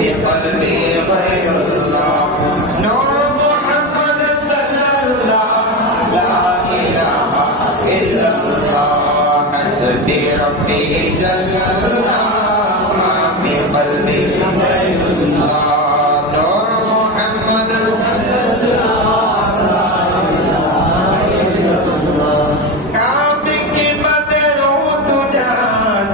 في قلبي غير الله نور محمد صلى الله لا إله إلا الله حسبي ربي جل الله ما في قلبي غير الله نور محمد صلى الله काबे की बदरो तुझा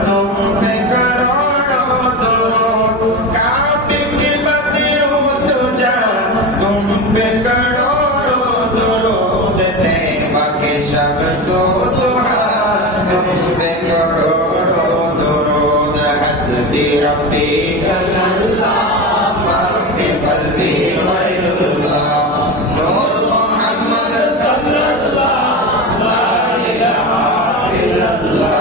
तुम पे करोड़ों दरूद काबे की बदरो तुझा तुम पे करोड़ों दरूद तैबा के शख्सो दुआ तुम पे करोड़ों दरूद हस्बी रब्बी जल्लल्लाह मा फी क़ल्बी गैरुल्लाह नूर मोहम्मद सल्लल्लाहु ला इलाहा इल्लल्लाह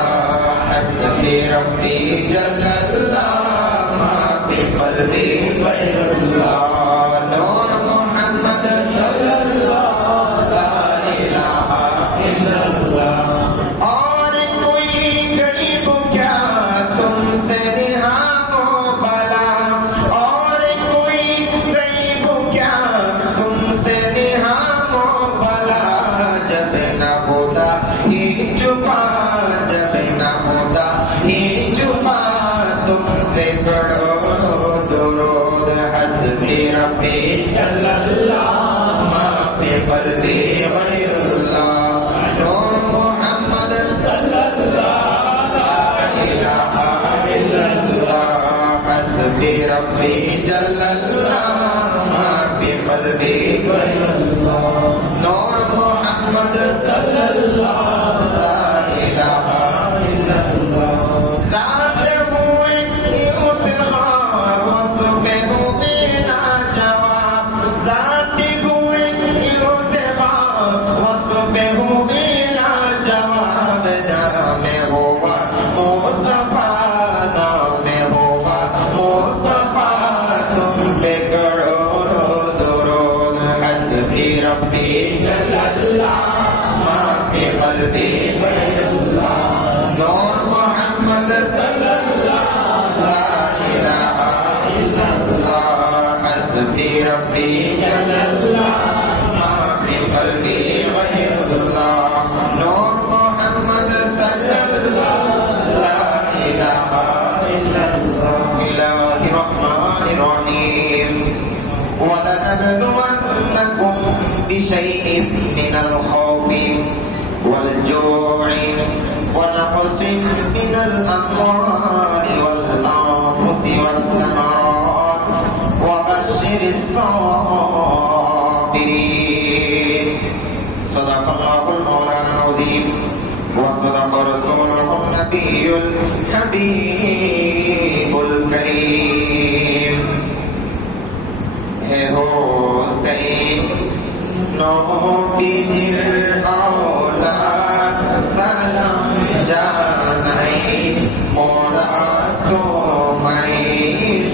हस्बी रब्बी जल्लल्लाह मा फी क़ल्बी गैरुल्लाह नूर मोहम्मद सल्लल्लाहु ला इलाहा इल्लल्लाह और कोई गरीब क्या तुमसे नेहा को भला और कोई गरीब क्या तुमसे नेहा को भला जब न होता ये चुपा जब न होता ये चुपा तुम पे करोड़ों दुरूद हस्बी रब्बी जल्लल्लाह मा फी क़ल्बी गैरुल्लाह नूर मोहम्मद सल्लल्लाहु ला इलाहा इल्लल्लाह हस्बी रब्बी जल्लल्लाह मा फी क़ल्बी गैरुल्लाह नूर मोहम्मद सल्लल्लाहु ला इलाहा इल्लल्लाह ज़ात हुए इत्तिखार वस्फ़े हुए लाजवाब ज़ात हुए इत्तिखार वस्फ़े हुए लाजवाब नाम हुआ मुस्तफ़ा नाम हुआ मुस्तफ़ा तुम पे करोड़ों दुरूद हस्बी रब्बी जल्लल्लाह मा फी क़ल्बी गैरुल्लाह नूर मोहम्मद सल्लल्लाहु ला इलाहा इल्लल्लाह हस्बी रब्बी जल्लल्लाह मा फी क़ल्बी गैरुल्लाह नूर मोहम्मद सल्लल्लाहु ला इलाहा इल्लल्लाह बिस्मिल्लाहिर रहमानिर रहीम ولنبلونكم بشيء من الخوف والجوع ونقص من الأموال والأنفس والثمرات وبشر الصابرين صدق الله المولانا العظيم وصدق رسوله النبي الحبيب الكريم হে হোসেন নবীজির আওলাদ সালাম জানাই মোরা তোমায়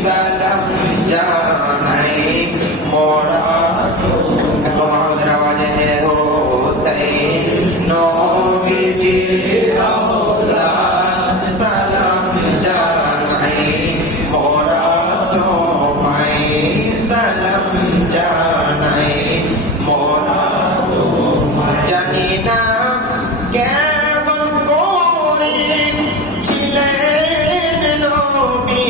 সালাম জানাই মোরা একটু আমাদের আওয়াজে হে হোসেন নবীজির আওলাদ সালাম জানাই মোরা তোমায় সালাম জানাই মোরা তোমায় জানি না কেমন করে ছিলেন নবী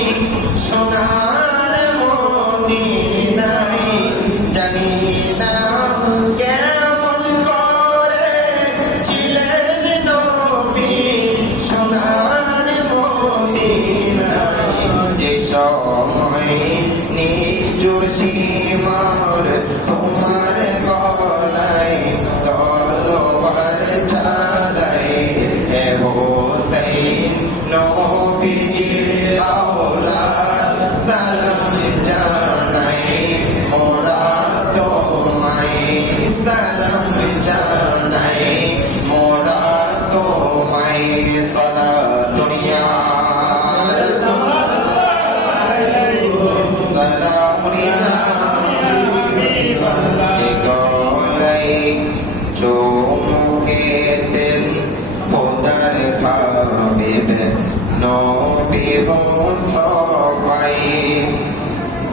সোনার মদিনায় জানি না কেমন করে ছিলেন নবী সোনার মদিনায় যে সময় নিষ্ঠুর সীমার তোমার গলায় তলোয়ার চালায় হে হোসেন নবীজির আওলাদ সালাম জানাই মোরা তোমায় সালাম জানাই মোরা তোমায় সালাতুন ইয়া রাসূলুল্লাহ সালামুন ইয়া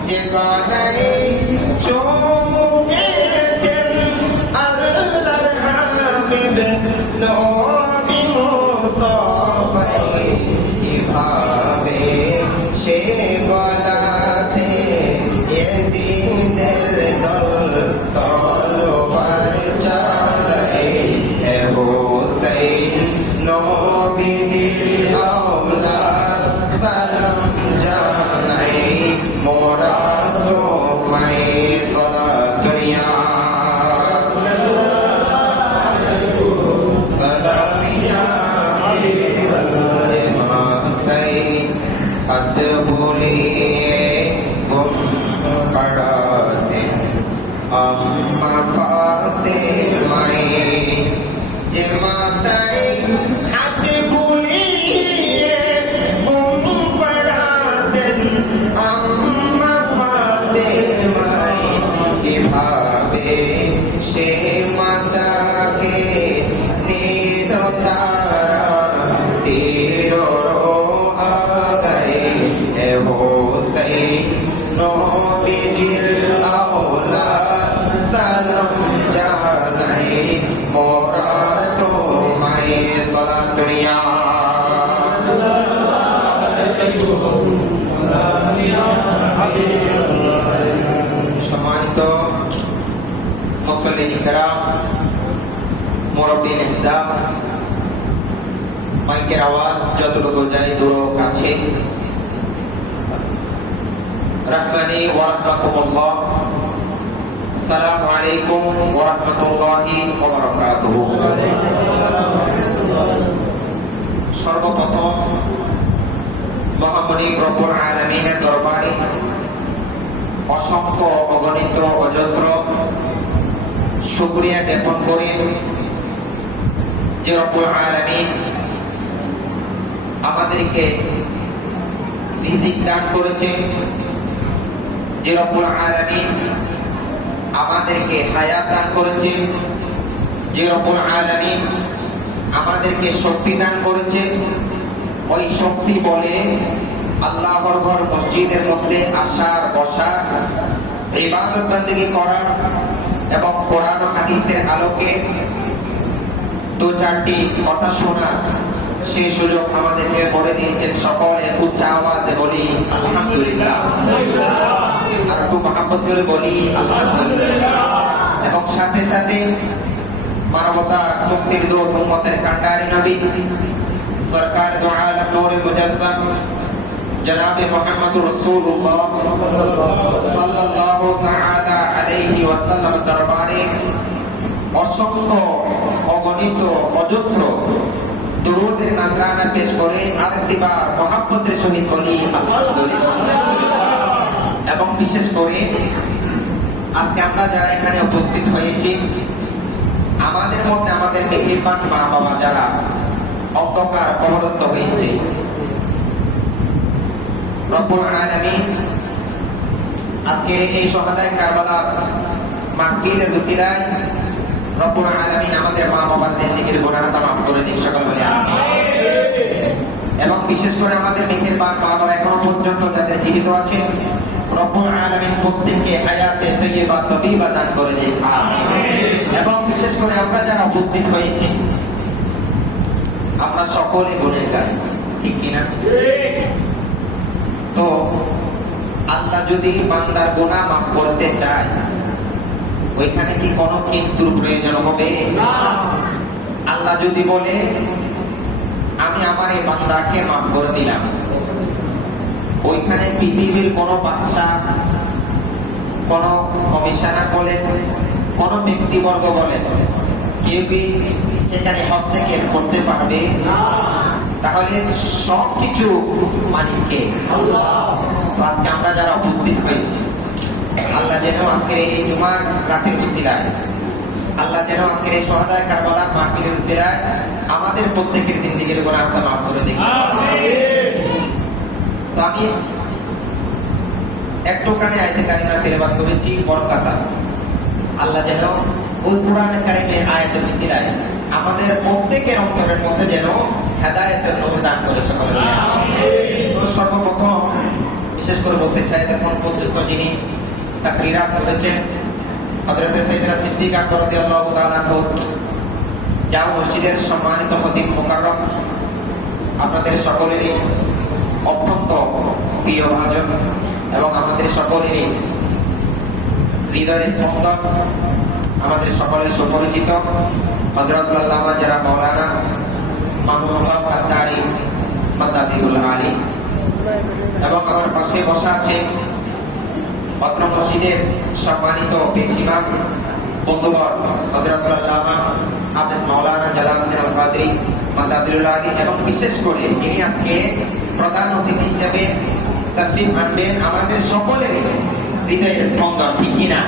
যে গলায় চুমুকে দেন আল্লাহর হাবিব নবী মুস্তাফা কিভাবে সে গলাতে ইয়াজিদের দল তলোয়ার চালায় হে হোসেন নবীজির আওলাদ সালাম জানাই মোরা তোমায় সালাত ইয়া সালাম ইয়া মাতাই হাত বুলিয়ে গুম পড়াতে আম্মা ফাতেমাই যে মাতাই হাত বুলিয়ে গুম পড়াতেন আম্মা ফাতেমাই কিভাবে সে মাতাকে নিল তারা তীর আগায় হে হোসেন নবীজির আওলাদ সালাম জানাই মোরা তোমায় সালাত ইয়া সম্মানিত মুসল্লিন কিরাম, মুরব্বিয়ান ইহসান, মাইকের আওয়াজ যতটুকু জানি দূর কাছে, রাহমানি ওয়া রাহমাতুল্লাহ, আসসালামু আলাইকুম ওয়া রাহমাতুল্লাহি ওয়া বারাকাতুহু। সর্বপ্রথম মহামণি রব্বুল আলামিনের দরবারে অসংখ্য অগণিত অজস্র শুকরিয়া জ্ঞাপন করি যে রব্বুল আলামিন আমাদেরকে রিজিক দান করেছেন, যে রব্বুল আলামিন আমাদেরকে হায়াত দান করেছেন, যে রব্বুল আলামিন আমাদেরকে শক্তি দান করেছেন। ওই শক্তি বলে আল্লাহর ঘর মসজিদের মধ্যে আসার বসা, ইবাদত বন্দেগী করা এবং কোরআন ও হাদিসের আলোকে দু চারটি কথা শোনা, সেই সুযোগ আমাদেরকে করে দিয়েছেন। সকলে উচ্চ আওয়াজে বলি আলহামদুলিল্লাহ, আর একটু মহব্বত করে বলি আলহামদুলিল্লাহ। এবং সাথে সাথে মানবতা মুক্তির দূত উম্মতের কান্ডারি নবী সরকার দু আলম নূর মুজাসসাম জনাবে মুহাম্মদুর রাসূলুল্লাহ সাল্লাল্লাহু তাআলা আলাইহি ওয়াসাল্লাম দরবারে অসংখ্য অগণিত অজস্র দরুদের নাজরানা পেশ করে আরেকটিবার মহব্বতের সহিত বলি আলহামদুলিল্লাহ। এবং বিশেষ করে আজকে আমরা যারা এখানে উপস্থিত হয়েছি, আমাদের মধ্যে আমাদের মেহেরবান মা বাবা যারা অন্ধকার কবরস্থ হয়েছে, রব্বুল আলামিন আজকে এই শহাদায়ে কারবালার মাহফিলের উসিলায় রব্বুল আলামিন আমাদের মা বাবার জিন্দেগীর গুনাহটা মাফ করে দিন, সকল বলি আমিন। এবং বিশেষ করে আমাদের মেহেরবান মা বাবা এখনো পর্যন্ত যাদের জীবিত আছেন, রব্বুল আলামিন প্রত্যেককে হায়াতে তাইয়্যিবা তাবিবা দান করে দিন, আমিন। এবং বিশেষ করে আমরা যারা উপস্থিত হয়েছি, আমরা সকলে গুনাহগার, ঠিক কিনা? তো আল্লাহ যদি বান্দার গুনাহ মাফ করতে চায়, ওইখানে কি কোনো কিন্তুর প্রয়োজন হবে না? আল্লাহ যদি বলে আমি আমার এই বান্দাকে মাফ করে দিলাম, ওইখানে পৃথিবীর কোনো বাদশা, কোন কমিশনার বলেন, কোন ব্যক্তিবর্গ বলেন, কেউ কি সেখানে হস্তক্ষেপ করতে পারবে না? তাহলে সবকিছু মালিককে আল্লাহ। তো আজকে আমরা যারা উপস্থিত হয়েছি, আল্লাহ যেন আজকের এই জুমার রাতের উসিলায়, আল্লাহ যেন আজকের এই শহাদায়ে কারবালা মাহফিলের উসিলায় আমাদের প্রত্যেকের জিন্দেগীর গুনাহটা মাফ করে দিন, আমিন। তো আমি একটুখানি আয়াতে কারিমা তেলাওয়াত করেছি বরকাতা, আল্লাহ যেন ওই কোরআনে কারিমের আয়াতের উসিলায় আমাদের প্রত্যেকের অন্তরের মধ্যে যেন হেদায়েতের নূর দান করে, সকলে আমিন। তো সর্বপ্রথম বিশেষ করে বলতে চাই এখন পর্যন্ত যিনি তাকরিরাত করেছেন হযরত সাইয়েদনা সিদ্দিক আকবর রাদিয়াল্লাহু তাআলা আনহু, জামে মসজিদের সম্মানিত খতিব মুকাররম, আপনাদের সকলেরই অত্যন্ত প্রিয় ভাজন এবং আমাদের সকলেরই হৃদয়ের স্পন্দন, আমাদের সকলের সুপরিচিত হযরত আল্লামা যারা মাওলানা মামুনুল হক আত্তারি মাদাদিউল আলী, এবং আমার পাশে বসা আছে অত্র মসজিদের সম্মানিত পেশিমা বন্ধুবর হযরত আল্লামা হাফেজ মাওলানা জালালউদ্দিন আল কাদরি মাদাদিউল আলী, এবং বিশেষ করে যিনি আজকে প্রধান অতিথি হিসেবে তাশরীফ আনবেন, আমাদের সকলেরই হৃদয়ের স্পন্দন, ঠিক কিনা?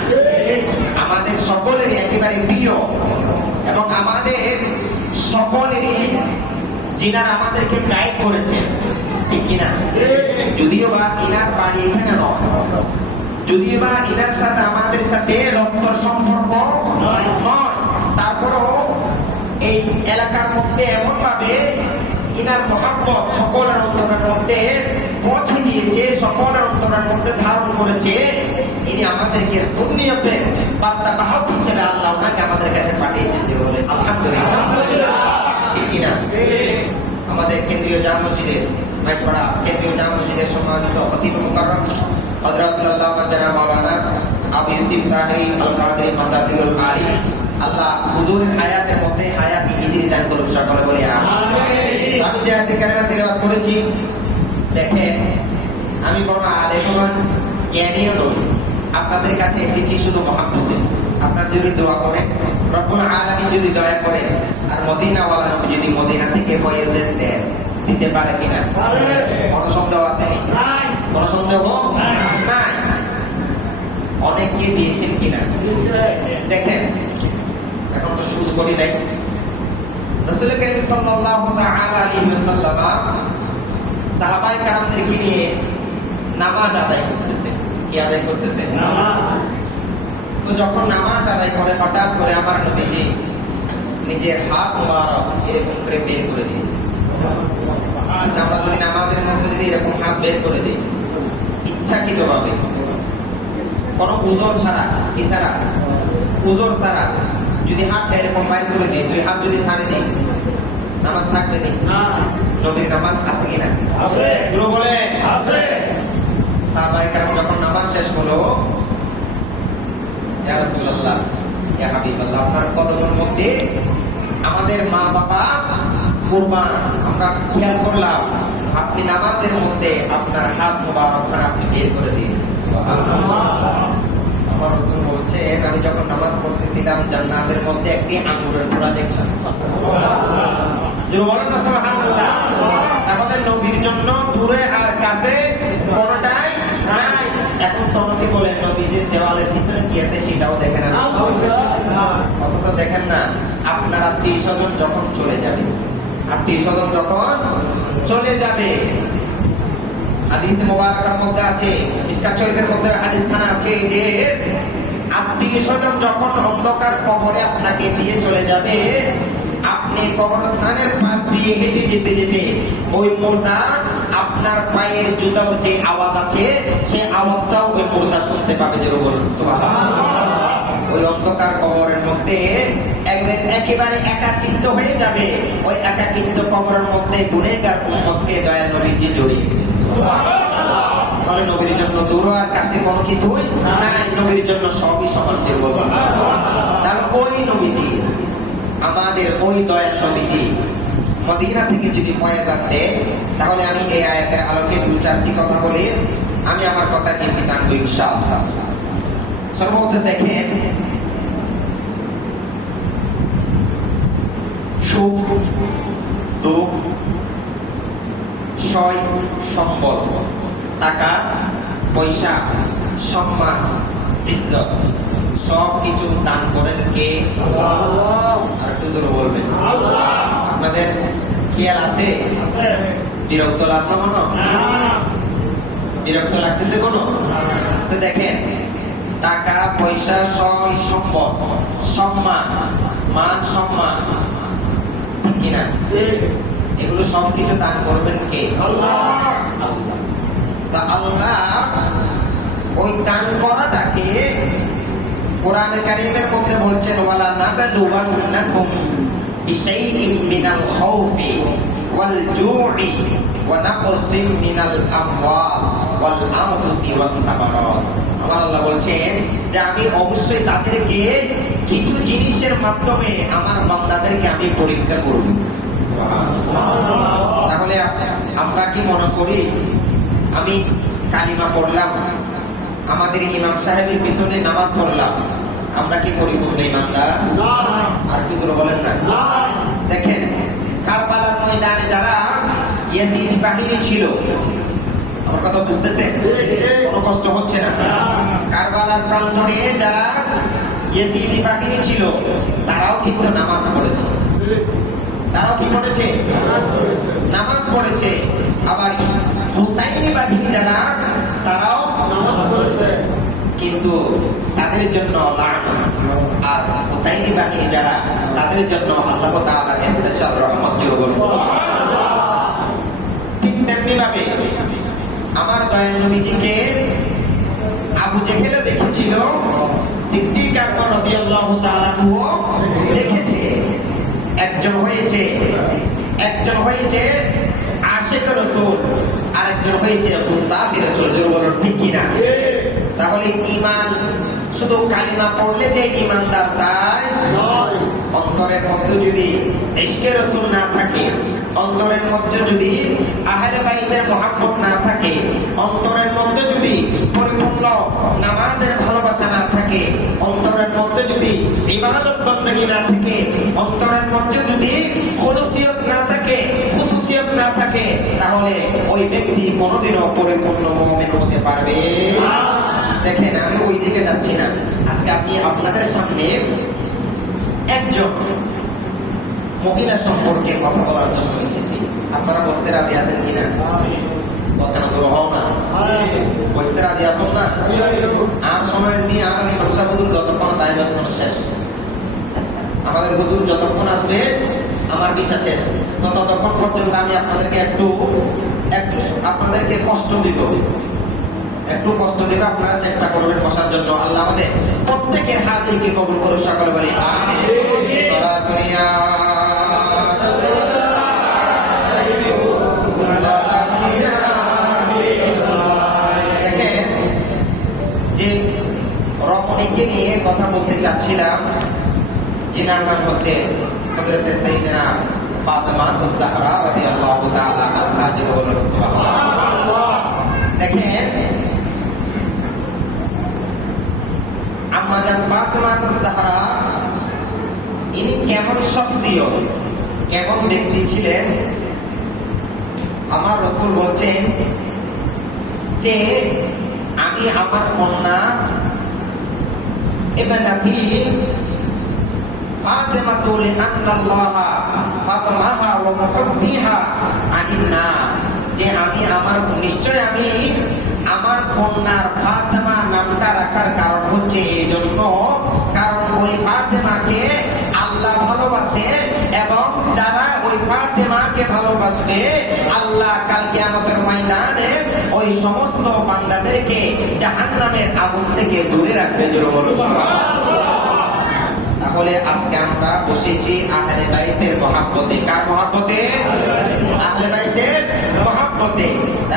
আমাদের সকলেরই একেবারে প্রিয় এবং আমাদের সকলেরই যিনারা আমাদেরকে গাইড করেছেন, ঠিক কিনা? যদিও বা ইনার বাড়ি এখানে নয়, যদিও বা ইনার সাথে আমাদের সাথে রক্তর সম্পর্ক নয়, তারপরও এই এলাকার মধ্যে এমন ভাবে ইনার মহব্বত সকলের অন্তরের মধ্যে পৌঁছে দিয়েছে, সকলের অন্তরের মধ্যে ধারণ করেছে। ইনি আমাদেরকে সুন্নিয়তের বার্তা বাহক হিসেবে আল্লাহ ওনাকে আমাদের কাছে পাঠিয়েছেন। বলে আলহামদুলিল্লাহ, ঠিক কিনা? আমাদের কেন্দ্রীয় জামে মসজিদের মাইজপাড়া কেন্দ্রীয় জামে মসজিদের সম্মানিত খতিব মুকাররম হযরত আল্লামা জানাব মাওলানা আবু ইউসুফ তাহিরি আল কাদরি মাদাদিউল আলী, আল্লাহ হুজুরের হায়াতের মধ্যে হায়াতি হিজরি দান করুন, সকলে বলি আমিন। আমি যে আয়াতে কারিমা তিলাওয়াত করেছি, দেখেন আমি কোনো আলেম নই, জ্ঞানীও নই, আপনাদের কাছে এসেছি শুধু মহব্বতে। আপনার যদি দোয়া করে রব্বুল আলামিন যদি দয়া করে আর মদিনা ওয়ালা নবী যদি মদিনা থেকে ফয়েজের দেন, দিতে পারে কিনা? কোনো সন্দেহ আছে নি? কোনো সন্দেহ নাই। অনেককে দিয়েছেন কিনা? দেখেন এখন তো শুরু করি নাই। রাসূল করিম সাল্লাল্লাহু আলাইহি ওয়াসাল্লাম সাহাবায়ে কেরামদেরকে নিয়ে নামাজ আদায় করতেছে। কি আদায় করতেছে? নামাজ। তো যখন নামাজ আদায় করে হঠাৎ করে আমার নবীজি নিজের হাত মোবারক এরকম করে বের করে দিয়েছে। আচ্ছা, আমরা যদি নামাজের মধ্যে যদি এরকম হাত বের করে দিই ইচ্ছাকৃতভাবে, কোনো উজর ছাড়া, কি ছাড়া? উজর ছাড়া যদি হাতটা এরকম বাইর করে দিই, দুই হাত যদি ছাড়ে দিই, নামাজ থাকবে না? নবীর নামাজ আছে কিনা? আছে। পুরো বলে আছে। সাহাবায়ে কেরাম যখন নামাজ শেষ হলো, ইয়া রাসূলুল্লাহ, ইয়া হাবিবাল্লাহ, আপনার কদমের মধ্যে আমাদের মা বাবা কুরবান, আমরা খেয়াল করলাম আপনি নামাজের মধ্যে আপনার হাত মোবারক আপনি বের করে দিয়েছেন। সুবহানাল্লাহ। আমার রাসূল বলছেন, আমি যখন নামাজ পড়তেছিলাম জান্নাতের মধ্যে একটি আঙ্গুরের খোলা দেখলাম। সুবহানাল্লাহ। জোরে বলেন না সুবহানাল্লাহ। তাহলে নবীর জন্য দূরে আর কাছে কোনটাই নাই। এখন তোমাকে বলেন নবীজির দেওয়ালের পিছনে কি আছে সেটাও দেখেন না, অথচ দেখেন না আপনার আত্মীয় স্বজন যখন চলে যাবে, আত্মীয় স্বজন যখন চলে যাবে, হাদিসে মুবারাকার মধ্যে আছে, মিশকাত শরীফের মধ্যে হাদিস খানা আছে যে আত্মীয় স্বজন যখন অন্ধকার কবরে আপনাকে দিয়ে চলে যাবে, আপনি কবরস্থানের পাশ দিয়ে হেঁটে যেতে যেতে ওই মুর্দা আপনার পায়ের জুতার যে আওয়াজ আছে সেই আওয়াজটাও ওই মুর্দা শুনতে পাবে। যে সুবহানাল্লাহ। ওই অন্ধকার কবরের মধ্যে একেবারে একাকিত্ব হয়ে যাবে, ওই একাকিত্ব কবরের মধ্যে গুনাহগার উম্মতকে দয়াল নবীজি জড়িয়ে দিবেন। সুবহানাল্লাহ। তাহলে নবীর জন্য দূর আর কাছে কোনো কিছুই নাই, নবীর জন্য সবই সমান। যে তাহলে ওই নবীজি, আমাদের ওই দয়াল নবীজি মদিনা থেকে যদি ফয়েজ আনতে, তাহলে আমি এই আয়াতের আলোকে দু চারটি কথা বলে আমি আমার কথা কিন্তু টানবো ইনশাআল্লাহ। সর্বপ্রথম দেখেন, সুখ দুঃখ সয় সম্পদ, টাকা পয়সা, সম্মান, ইজ্জত সব কিছু দান করেন কে? আল্লাহ। আর একটু জোরে বলবেন আল্লাহ। আপনাদের খেয়াল আছে? বিরক্ত লাগলো মনো? বিরক্ত লাগতেছে কোনো? তো দেখেন, টাকা পয়সা সয় সম্পদ, সম্মান, মান সম্মান, কিনা এগুলো সব কিছু দান করবেন কে? আল্লাহ। আল্লাহ। তা আল্লাহ ওই দান করাটাকে কোরআনে কারীমের মধ্যে বলছেন ওয়ালা নাবলুওয়ান্নাকুম বিশাইইম মিনাল খাউফি ওয়াল জু'i ওয়া নাকসিম মিনাল আমওয়াল ওয়াল আনফুসি ওয়াত তামারাত। আমার আল্লাহ বলছেন যে আমি অবশ্যই তাদেরকে কিছু জিনিসের মাধ্যমে আমার বান্দাদেরকে আমি পরীক্ষা করব। সুবহানাল্লাহ। তাহলে আমরা কি মনে করি আমি কালিমা পড়লাম, আমাদের ইমাম সাহেবের পিছনে নামাজ পড়লাম, আমরা কি পরিপূর্ণ ইমানদার? না। আর কিছু বলেন না? না। দেখেন কারবালার ময়দানে যারা ইয়াজিদি বাহিনী ছিল, আমার কথা বুঝতেছেন? কোনো কষ্ট হচ্ছে না? কারবালার প্রান্তরে যারা ইয়াজিদি বাহিনী ছিল তারাও কিন্তু নামাজ পড়েছে। তারাও কি পড়েছে? নামাজ পড়েছে। আবার হুসাইনি বাহিনী যারা তারাও নামাজ পড়েছে, কিন্তু তাদের জন্য লানত। আর হুসাইনি বাহিনী যারা তাদের জন্য আল্লাহ তাআলার স্পেশাল রহমত যোগান। ঠিক তেমনি ভাবে আমার দয়াল নবীজিকে আবু জেহেলও দেখেছিল, সিদ্দিক আকবর রাদিয়াল্লাহু তাআলা দেখেছে। একজন হয়েছে আশিক রাসূল, আরেকজন হয়েছে মুস্তাফি রাসূল। জোর বলুন ঠিক কি না? তাহলে ঈমান শুধু কালিমা পড়লে যে ঈমানদার তাই নয়। অন্তরের মধ্যে যদি ইশকে রাসূল না থাকে, অন্তরের মধ্যে যদি আহলে বাইতের মহব্বত না থাকে, অন্তরের মধ্যে যদি পরিপূর্ণ নামাজের ভালোবাসা না থাকে, অন্তরের মধ্যে যদি ইবাদত বন্দেগী না থাকে, অন্তরের মধ্যে যদি খুলুসিয়ত না থাকে, খুশুসিয়ত না থাকে, তাহলে ওই ব্যক্তি কোনোদিনও পরিপূর্ণ মুমিন হতে পারবে না। দেখেন আমি ওই দিকে যাচ্ছি না, আজকে আমি আপনাদের সামনে একজন মহিলা সম্পর্কে কথা বলার জন্য এসেছি। আপনারা বসতে রাজি আছেন কিনা? কথা জোর হও না, বসতে রাজি আছেন না? আর সময় দিয়ে আর ইমাম সাহেব হুজুর যতক্ষণ দায় যতক্ষণ শেষ, আমাদের হুজুর যতক্ষণ আসবে আমার বিশ্বাস শেষ, তো ততক্ষণ পর্যন্ত আমি আপনাদেরকে একটু আপনাদেরকে কষ্ট দিব, আপনারা চেষ্টা করবেন বসার জন্য। আল্লাহ আমাদের প্রত্যেকের হাজিরকে কবুল করুন, সকলে বলি আমিন। দেখেন যে রমণীকে নিয়ে কথা বলতে চাচ্ছিলাম, যিনার নাম হচ্ছে হযরত সাইয়েদনা ফাতেমা আয-জাহরা রাদিয়াল্লাহু তাআলা আনহা। সুবহানাল্লাহ। দেখেন আম্মা জান ফাতেমা আয-জাহরা ইনি কেমন শখসিয়ত, কেমন ব্যক্তি ছিলেন। আমার রাসূল বলছেন যে আমি আমার কন্যা ইবনাতি ফাতেমাতু লিআন্নাল্লাহা ফাতামাহা ওয়া মুহাব্বিহা আনিন্না, যে আমি নিশ্চয় আমি আমার কন্যার ফাতেমা নামটা রাখার কারণ হচ্ছে এই জন্য, কারণ ওই ফাতেমাকে আল্লাহ ভালোবাসে এবং যারা ওই ফাতেমাকে ভালোবাসবে আল্লাহ কাল কিয়ামতের ময়দানে ওই সমস্ত বান্দাদেরকে জাহান্নামের আগুন থেকে দূরে রাখবে। জোরে বলুন সুবহানাল্লাহ। তাহলে আজকে আমরা বসেছি আহলে বাইতের মহব্বতে। কার মহব্বতে? আহলে বাইতের মহব্বতে।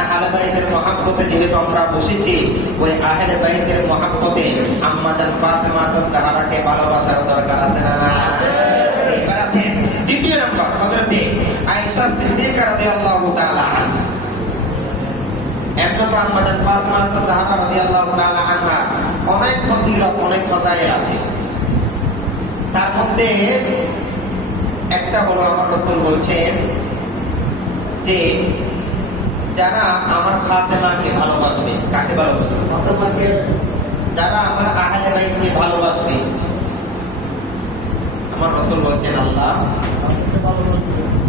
আহলে বাইতের মহব্বতে যেহেতু আমরা বসেছি, ওই আহলে বাইতের মহব্বতে আম্মা জান ফাতেমা আয-জাহরাকে ভালোবাসার দরকার আছে না? আছে। এবার আসেন দ্বিতীয় নাম্বার, হযরতে আয়েশা সিদ্দিকা রাদিয়াল্লাহু তাআলা আনহা। এমন তো আম্মা জান ফাতেমা আয-জাহরা রাদিয়াল্লাহু তাআলা আনহা অনেক ফজিলত, অনেক ফজাইল আছে। তার মধ্যে একটা হলো আমার রাসূল বলছেন যে যারা আমার ফাতেমাকে ভালোবাসবে, কাকে ভালোবাসবে? ফাতেমাকে। যারা আমার আহলে বাইতকে ভালোবাসবে, আমার রাসূল বলছেন আল্লাহ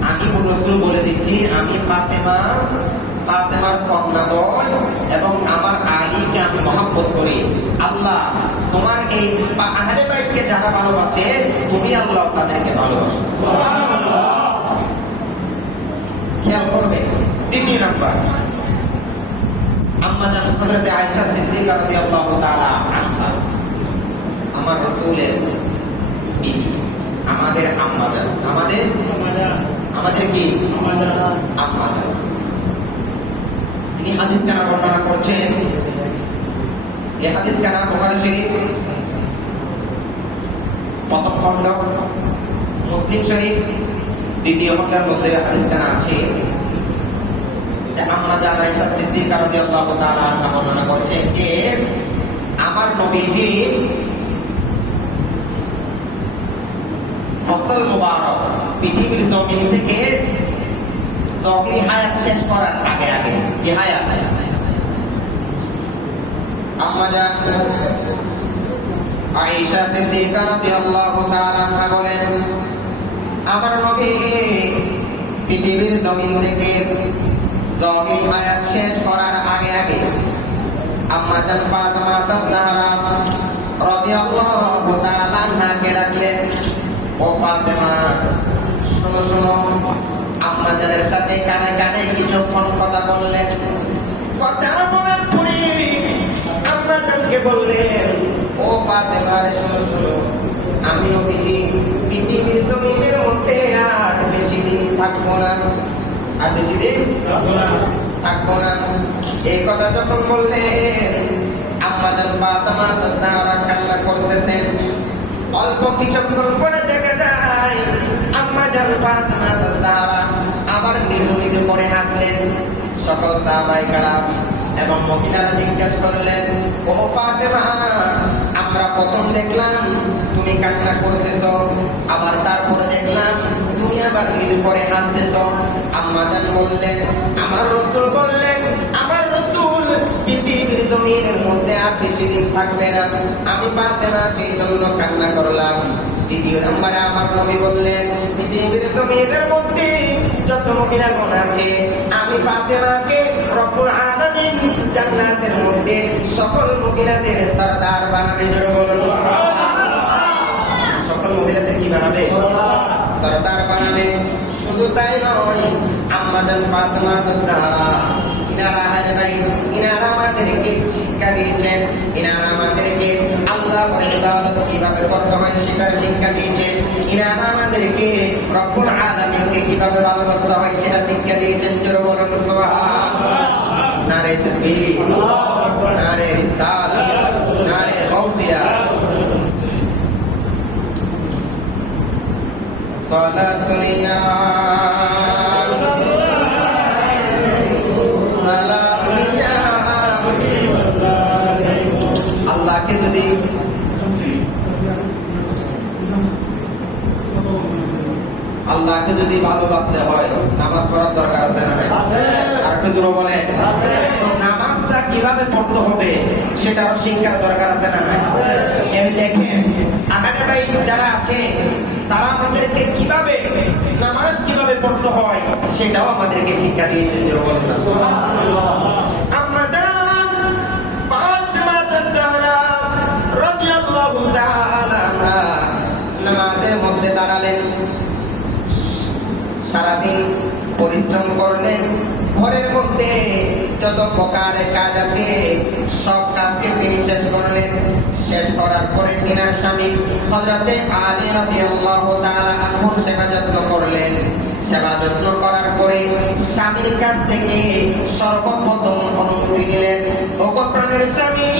আমি রাসূল বলে দিচ্ছি আমি ফাতেমার কন্যাদ্বয় এবং আমার আলীকে আমি মহব্বত করি। আল্লাহ তোমার এই আহলে বাইতকে যারা ভালোবাসে তুমি আল্লাহ তাদেরকে ভালোবাসো। সুবহানাল্লাহ। খেয়াল করবে দ্বিতীয় নাম্বার, আম্মা জান হযরত আয়েশা সিদ্দিকা রাদিয়াল্লাহু তাআলা আনহা, আমার রাসূলের বিবি, আমাদের আম্মা জান, আমাদের কি আম্মা জান। তিনি হাদিস কানা বর্ণনা করছেন। এই হাদিস কানা বুখারী শরীফ প্রথম খণ্ড, মুসলিম শরীফ দ্বিতীয় খণ্ডের মধ্যে হাদিস কানা আছে। আম্মা জান আয়েশা সিদ্দিকা রাদিয়াল্লাহু তাআলা আনহা বর্ণনা করছেন যে আমার নবীজি ফসল মুবারক পৃথিবীর জমিন থেকে জগরি হায়াত শেষ করার আগে আগে কি হায়াত, আম্মা জান আয়েশা সিদ্দিকা রাদিয়াল্লাহু তাআলা আনহা বলেন আমার নবী পৃথিবীর জমিন থেকে জগরি হায়াত শেষ করার আগে আগে আম্মা জান ফাতেমা তাজহারা রাদিয়াল্লাহু তাআলা আনহাকে ডাকলেন, ও ফাতেমা শোনো শোনো। আম্মা জানের সাথে কানে কানে কিছুক্ষণ কথা বললেন। কথা বলার পরে আম্মা জানকে বললেন, ও ফাতেমা রে শোনো শোনো, আমি নবীজি পৃথিবীর জমিনের মধ্যে আর বেশি দিন থাকবো না, আর বেশি দিন থাকবো না। এই কথা যখন বললেন আম্মা জান ফাতেমা তাজহারা কান্না করতেছেন। অল্প কিছুক্ষণ পরে দেখা যায় আম্মা জান ফাতেমা তাজহারা আবার মৃদু মৃদু করে হাসলেন। সকল সাহাবায়ে কেরাম এবং মহিলারা জিজ্ঞাসা করলেন, ও ফাতেমা, আমরা প্রথম দেখলাম তুমি কান্না করতেছো, আবার তারপরে দেখলাম তুমি আবার মৃদু করে হাসতেছো। আম্মা জান বললেন, আমার রাসূল বললেন, আমার রাসূল পৃথিবীর জমিনের মধ্যে আর বেশি দিন থাকবে না। আমি ফাতেমা সেই জন্য কান্না করলাম। দ্বিতীয় নম্বরে আমার নবী বললেন, পৃথিবীর জমিনের মধ্যে যত মহিলাগণ আছে আমি ফাতেমাকে রব্বুল আলামিন জান্নাতের মধ্যে সকল মহিলাদের সরদার বানাবে। জোরে বলুন সুবহানাল্লাহ। সকল মহিলাদের কি বানাবে? সরদার বানাবে। শুধু তাই নয়, আম্মা জান ফাতেমা তাজহারা ইনারা আহলে বাইত, ইনারা আমাদেরকে শিক্ষা দিয়েছেন, ইনারা আমাদেরকে আল্লাহর ইবাদত কিভাবে করতে হয় সেটার শিক্ষা দিয়েছেন, ইনারা আমাদেরকে রব্বুল আলামিনকে কিভাবে ভালোবাসতে হয় সেটা শিক্ষা দিয়েছেন। জোরে বলুন সুবহানাল্লাহ। নারে তাকবীর, নারে রিসালাত, নারে গাউসিয়া। সালাতুল ইয়া আল্লাহকে যদি ভালোবাসতে হয় নামাজ পড়ার দরকার আছে না? আর একটু জোরে বলেন। নামাজটা কিভাবে পড়তে হবে সেটারও শিক্ষার দরকার আছে না? এই দেখেন আহলে বাইত যারা আছে তারা আমাদেরকে কিভাবে নামাজ কিভাবে পড়তে হয় সেটাও আমাদেরকে শিক্ষা দিয়েছেন। জোরে বলেন সুবহানাল্লাহ। আম্মা জান ফাতেমা তাজহারা রাদিয়াল্লাহু তাআলা আনহা নামাজের মধ্যে দাঁড়ালেন, সারাদিন পরিশ্রম করলেন, ঘরের মধ্যে যত প্রকারের কাজ আছে সব কাজকে তিনি শেষ করলেন। শেষ করার পরে তিনার স্বামী হযরতে আলী রাদিয়াল্লাহু তাআলা আনহুর সেবা যত্ন করলেন। সেবা যত্ন করার পরে স্বামীর কাছ থেকে সর্বপ্রথম অনুমতি নিলেন, ওগো প্রাণের স্বামী,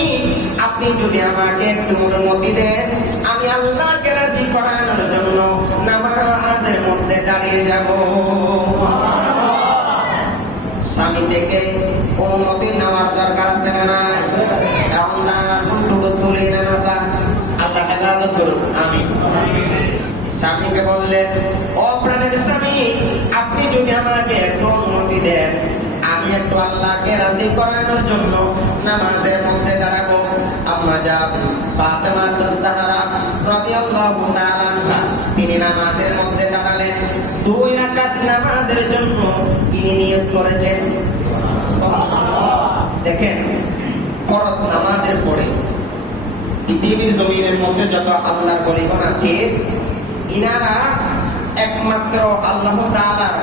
আপনি যদি আমাকে একটু অনুমতি দেন আমি আল্লাহকে রাজি করানোর জন্য নামাজের মধ্যে দাঁড়িয়ে যাব। স্বামী থেকে অনুমতি নেওয়ার দরকার আছে না নাই? এখন তার মুঠো তুলে নেন, আল্লাহ হেফাজত করুন, আমিন। স্বামীকে বললেন, ও প্রাণের স্বামী, আপনি যদি আমাকে একটু অনুমতি দেন আমি একটু আল্লাহকে রাজি করানোর জন্য নামাজের মধ্যে দাঁড়াবো। আম্মা জান ফাতেমা তাজহারা রাদিয়াল্লাহু তাআলা আনহা তিনি নামাজের মধ্যে দাঁড়ালেন। 2 রাকাত নামাজের জন্য তিনি নিয়ত করেছেন। দেখেন ফরজ নামাজের পরে পৃথিবীর জমিনের মধ্যে যত আল্লাহর বলিগণ আছে ইনারা একমাত্র আল্লাহ তাআলার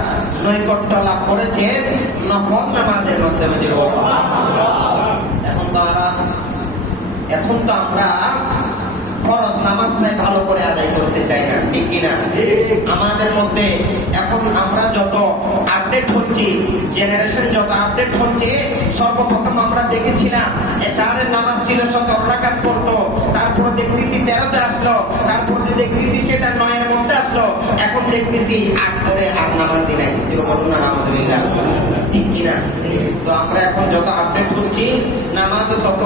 নৈকট্য লাভ করেছেন নফল নামাজের মাধ্যমে। এখন তো আমরা ফরজ নামাজটাই ভালো করে আদায় করতে চাই না, ঠিক কিনা? আমাদের মধ্যে এখন আমরা যত আপডেট হচ্ছি, জেনারেশন যত আপডেট হচ্ছে, সর্বপ্রথম আমরা দেখেছিলাম এশারের নামাজ ছিল 17 রাকাত পড়তো, তারপর দেখতেছি 13তে আসলো, তারপর দেখতেছি সেটা 9 এর মধ্যে আসলো, এখন দেখতেছি 8 করে আর নামাজই নাই। নাউজুবিল্লাহ, ঠিক কিনা? তো আমরা এখন যত আপডেট হচ্ছি নামাজও তত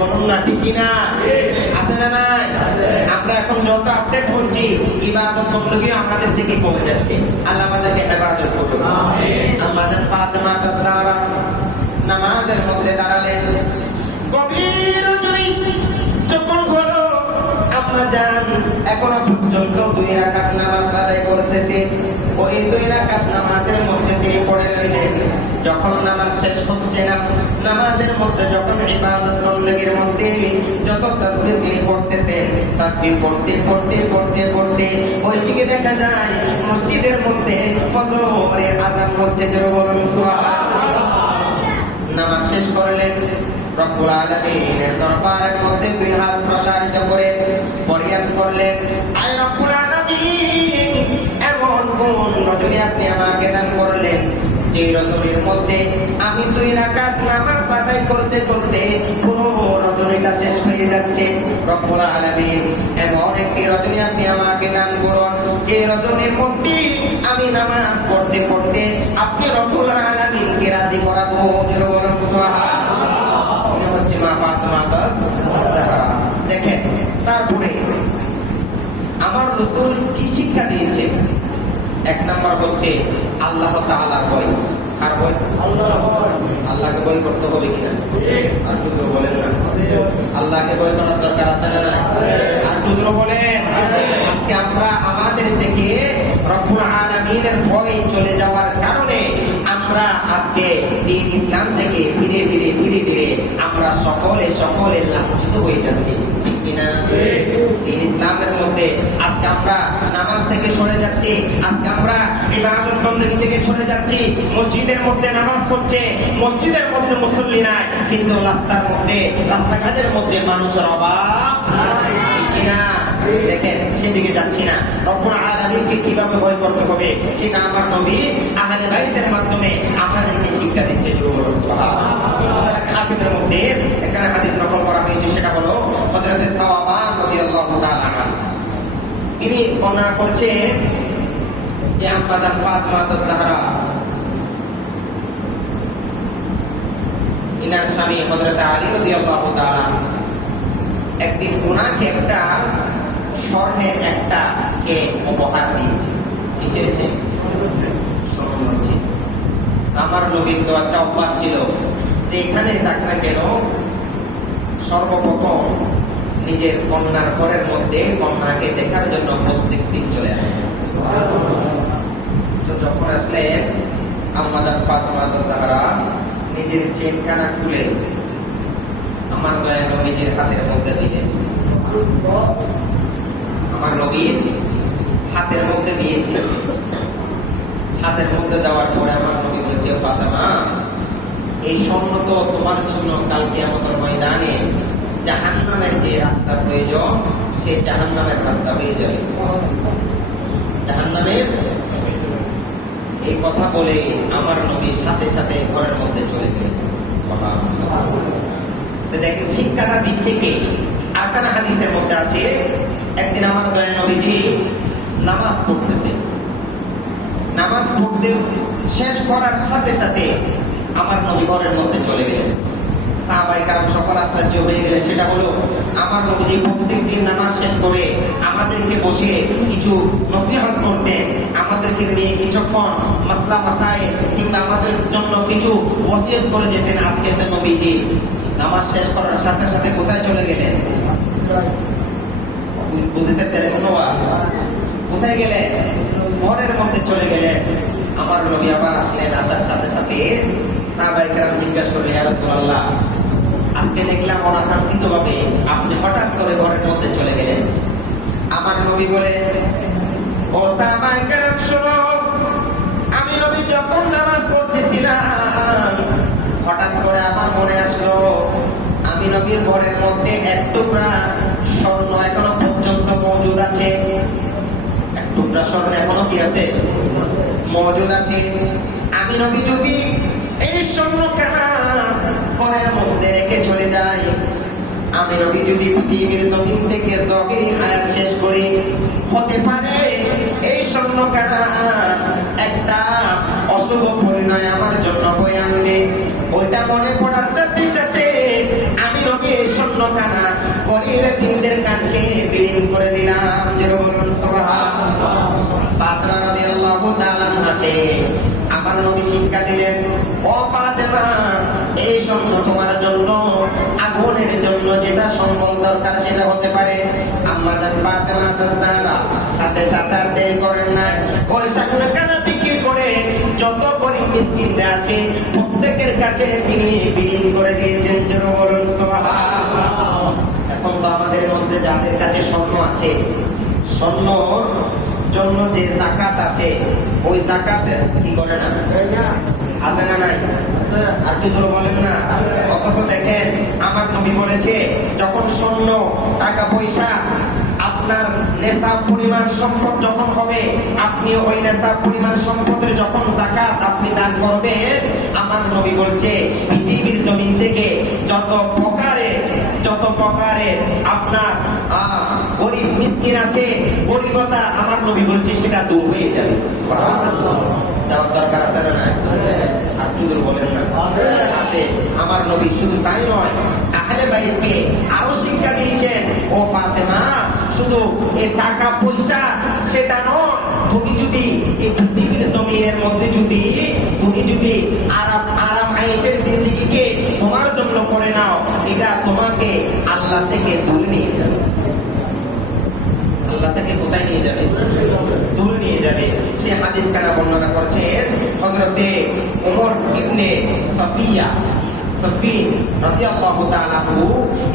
বলুন না, ঠিক কিনা? আছে না নাই? আমরা এখন যত আপডেট হচ্ছি ইবাদত বندگی আমাদের থেকে কমে যাচ্ছে। আল্লাহ আমাদেরকে হেফাজত করুন। আমাদের ফাতেমা আয-জাহরা নামাজের মধ্যে দাঁড়ালেন, গভীর রজনী যখন হলো আম্মা জান এখনো পর্যন্ত 2 রাকাত নামাজ আদায় করতেছে। ওই 2 রাকাত নামাজের মধ্যে তিনি পড়ে রইলেন। যখন নামাজ শেষ হচ্ছে না, নামাজের মধ্যে যখন ইবাদত বندگির মধ্যে যত তাসবিহ তিনি পড়তেছেন, তাসবিহ পড়তে পড়তে পড়তে পড়তে ওইদিকে দেখা যায় মসজিদের মধ্যে ফজরের আযান হচ্ছে। জোরে বলুন সুবহানাল্লাহ। নামাজ শেষ করলেন, রব্বুল আলামিনের দরবারের মধ্যে 2 হাত প্রসারিত করে ফরিয়াদ করলেন, আয় রব্বুল আলামিন, এমন কোন রজনী আপনি আমাকে দান করলেন যে রজনীর মধ্যে আমি 2 রাকাত নামাজ আদায় করতে করতে পুরো রজনীটা শেষ হয়ে যাচ্ছে। রব্বুল আলামিন, এমন একটি রজনী আপনি আমাকে দান করুন যে রজনীর মধ্যে আমি নামাজ পড়তে পড়তে আপনি রব্বুল আলামিনকে রাজি করাবো। জোরে বলুন সুবহানাল্লাহ। এটা হচ্ছে মা ফাতেমা আয-জাহরা। দেখেন, তারপরে আমার রাসূল কি শিক্ষা দিয়েছে? 1 নাম্বার হচ্ছে আল্লাহ তাআলার ভয়। কার ভয়? আল্লাহর ভয়। আল্লাহকে ভয় করতে হবে কিনা? আর কিছু বলেন না। আল্লাহকে ভয় করার দরকার আছে না? আর কিছু বলেন। আজকে আমরা আমাদের থেকে রব্বুল আলামিনের ভয় চলে যাওয়ার কারণে আমরা আজকে দ্বীন ইসলাম থেকে ধীরে ধীরে ধীরে ধীরে আমরা সকলে লাঞ্ছিত হয়ে যাচ্ছি, ঠিক কিনা? দ্বীন ইসলামের মধ্যে আজকে আমরা নামাজ থেকে সরে যাচ্ছি, আজকে আমরা ইবাদত বندگی থেকে সরে যাচ্ছি। মসজিদের মধ্যে নামাজ হচ্ছে, মসজিদের মধ্যে মুসল্লি নাই, কিন্তু রাস্তাঘাটের মধ্যে মানুষের অভাব ঠিক কিনা? দেখেন, সেদিকে যাচ্ছি না। রব্বুল আলামিনকে কিভাবে ভয় করতে হবে সেটা আমার নবী আহলে বাইতের মাধ্যমে আমাদেরকে শিক্ষা দিচ্ছে। সুবহানাল্লাহ। হাদিসের মধ্যে একটা হাদিস নকল করা হয়েছে, সেটা হলো হযরত সাওবান রাদিয়াল্লাহু তাআলা তিনি বর্ণনা করছে যে আম্মা জান ফাতেমা আয-জাহরা ইনার স্বামী হযরত আলী রাদিয়াল্লাহু তাআলা একদিন ওনাকে একটা স্বর্ণের একটা চেন উপহার দিয়েছে। কিসের চেন? স্বর্ণের চেন। আমার নবীর তো একটা অভ্যাস ছিল যে এখানে যাক না কেন সর্বপ্রথম নিজের কন্যার ঘরের মধ্যে কন্যাকে দেখার জন্য প্রত্যেক দিন চলে আসে। যখন আসলেন আম্মা জান ফাতেমা আয-জাহরা নিজের চেনখানা খুলে আমার দয়াল নবীর হাতের মধ্যে দিলেন। আমার নবীর হাতের মধ্যে দিয়েছে। হাতের মধ্যে দেওয়ার পরে আমার নবী বলছে, ফাতেমা, এই স্বর্ণ তো তোমার জন্য কাল কিয়ামতের ময়দানে জাহান্নামের যে রাস্তা প্রয়োজন, সেই জাহান্নামের রাস্তা হয়ে যাবে। জাহান্নামের এই কথা বলে আমার নবী সাথে সাথে ঘরের মধ্যে চলে গেলেন। দেখেন, শিক্ষাটা দিচ্ছে কে? আরকান হাদিসের মধ্যে আছে, একদিন আমার দয়াল নবীজি নামাজ পড়তেছে। নামাজ পড়তে শেষ করার সাথে সাথে আমার নবী ঘরের মধ্যে চলে গেলেন। সাহাবায়ে কেরাম সকল আশ্চর্য হয়ে গেলেন। সেটা হলো, আমার নবীজি প্রত্যেকদিন নামাজ শেষ করে আমাদেরকে বসে কিছু নসিহত করতেন, আমাদেরকে নিয়ে কিছুক্ষণ মাসলা মাসাইল কিংবা আমাদের জন্য কিছু ওসিয়ত করে যেতেন। আজকে তো নবীজি নামাজ শেষ করার সাথে সাথে কোথায় চলে গেলেন? বুঝতে কোথায় গেলেন? ঘরের মধ্যে চলে গেলেন। আমার নবী আবার আসলেন। আসার সাথে সাথে সাহাবায়ে কেরাম জিজ্ঞাসা করলেন, ইয়া রাসূলুল্লাহ, আজকে দেখলাম অনাকাঙ্ক্ষিতভাবে আপনি হঠাৎ করে ঘরের মধ্যে চলে গেলেন। আমার নবী বলে, ও ও সাহাবায়ে কেরাম শোনো, আমি নবী যখন নামাজ পড়তেছিলাম হঠাৎ করে আমার মনে আসলো আমি নবীর ঘরের মধ্যে এক টুকরা স্বর্ণ এখনো পর্যন্ত মজুদ আছে। এক টুকরা স্বর্ণ এখনো কি আছে? মজুদ আছে। আমি নবী যদি এই স্বর্ণ কেনা ঘরের মধ্যে রেখে চলে যাই, আমি নবী যদি পৃথিবীর জমিন থেকে জগিরি হায়াত শেষ করি, হতে পারে এই স্বর্ণ কেনা একটা অশুভ পরিণয় আমার জন্য বয়ে আনবে। ওইটা মনে পড়ার সাথে সাথে আমি নবী এই স্বর্ণ কেনা গরিব এতিমদের কাছে বিলীন করে দিলাম। জোরে বলুন সুবহানাল্লাহ। ফাতিমা রাদিয়াল্লাহু তাআলা আনহাকে আমার নবী শিক্ষা দিলেন, ও ফাতেমা, এই স্বর্ণ তোমার জন্য আগুনের জন্য যেটা সম্বল দরকার সেটা হতে পারে। আম্মা জান ফাতেমা তাজজাহরা সাথে সাথে আর দেরি করেন নাই, ওই স্বর্ণ কেনা বিক্রি করে যত গরিব মিসকিনরা আছে প্রত্যেকের কাছে তিনি বিলীন করে দিয়েছেন। জোরে বলুন সুবহানাল্লাহ। এখন তো আমাদের মধ্যে যাদের কাছে স্বর্ণ আছে, স্বর্ণর জন্য যে যাকাত আসে, ওই যাকাত কি করে না? আছে না নাই? আর কি জোরে বলেন না? অথচ দেখেন আমার নবী বলেছে, যখন স্বর্ণ টাকা পয়সা আপনার নেশাব পরিমাণ সম্পদ যখন হবে, আপনি ওই নেশাব পরিমাণ সম্পদের যখন যাকাত আপনি দান করবেন, আমার নবী বলছে পৃথিবীর জমিন থেকে যত প্রকারের আপনার গরিব মিসকিন আছে, গরিবতা আমার নবী বলছে সেটা দূর হয়ে যাবে। সুবহানাল্লাহ। দেওয়ার দরকার আছে না নাই? আর কি জোরে বলেন না? আছে। আমার নবী শুধু তাই নয়, আহলে বাইতকে আরো শিক্ষা দিয়েছেন, ও ফাতেমা, শুধু এই টাকা পয়সা সেটা নয়, তুমি যদি এই পৃথিবীর জমিনের মধ্যে তুমি যদি আরাম আয়েশের জিন্দেগিকে তোমার জন্য করে নাও, এটা তোমাকে আল্লাহ থেকে দূরে নিয়ে যাবে। আল্লাহ থেকে কোথায় নিয়ে যাবে? দূরে নিয়ে যাবে। সে হাদিস কানা বর্ণনা করছেন হযরতে ওমর ইবনে সফি রাদিয়াল্লাহু তাআলা আনহু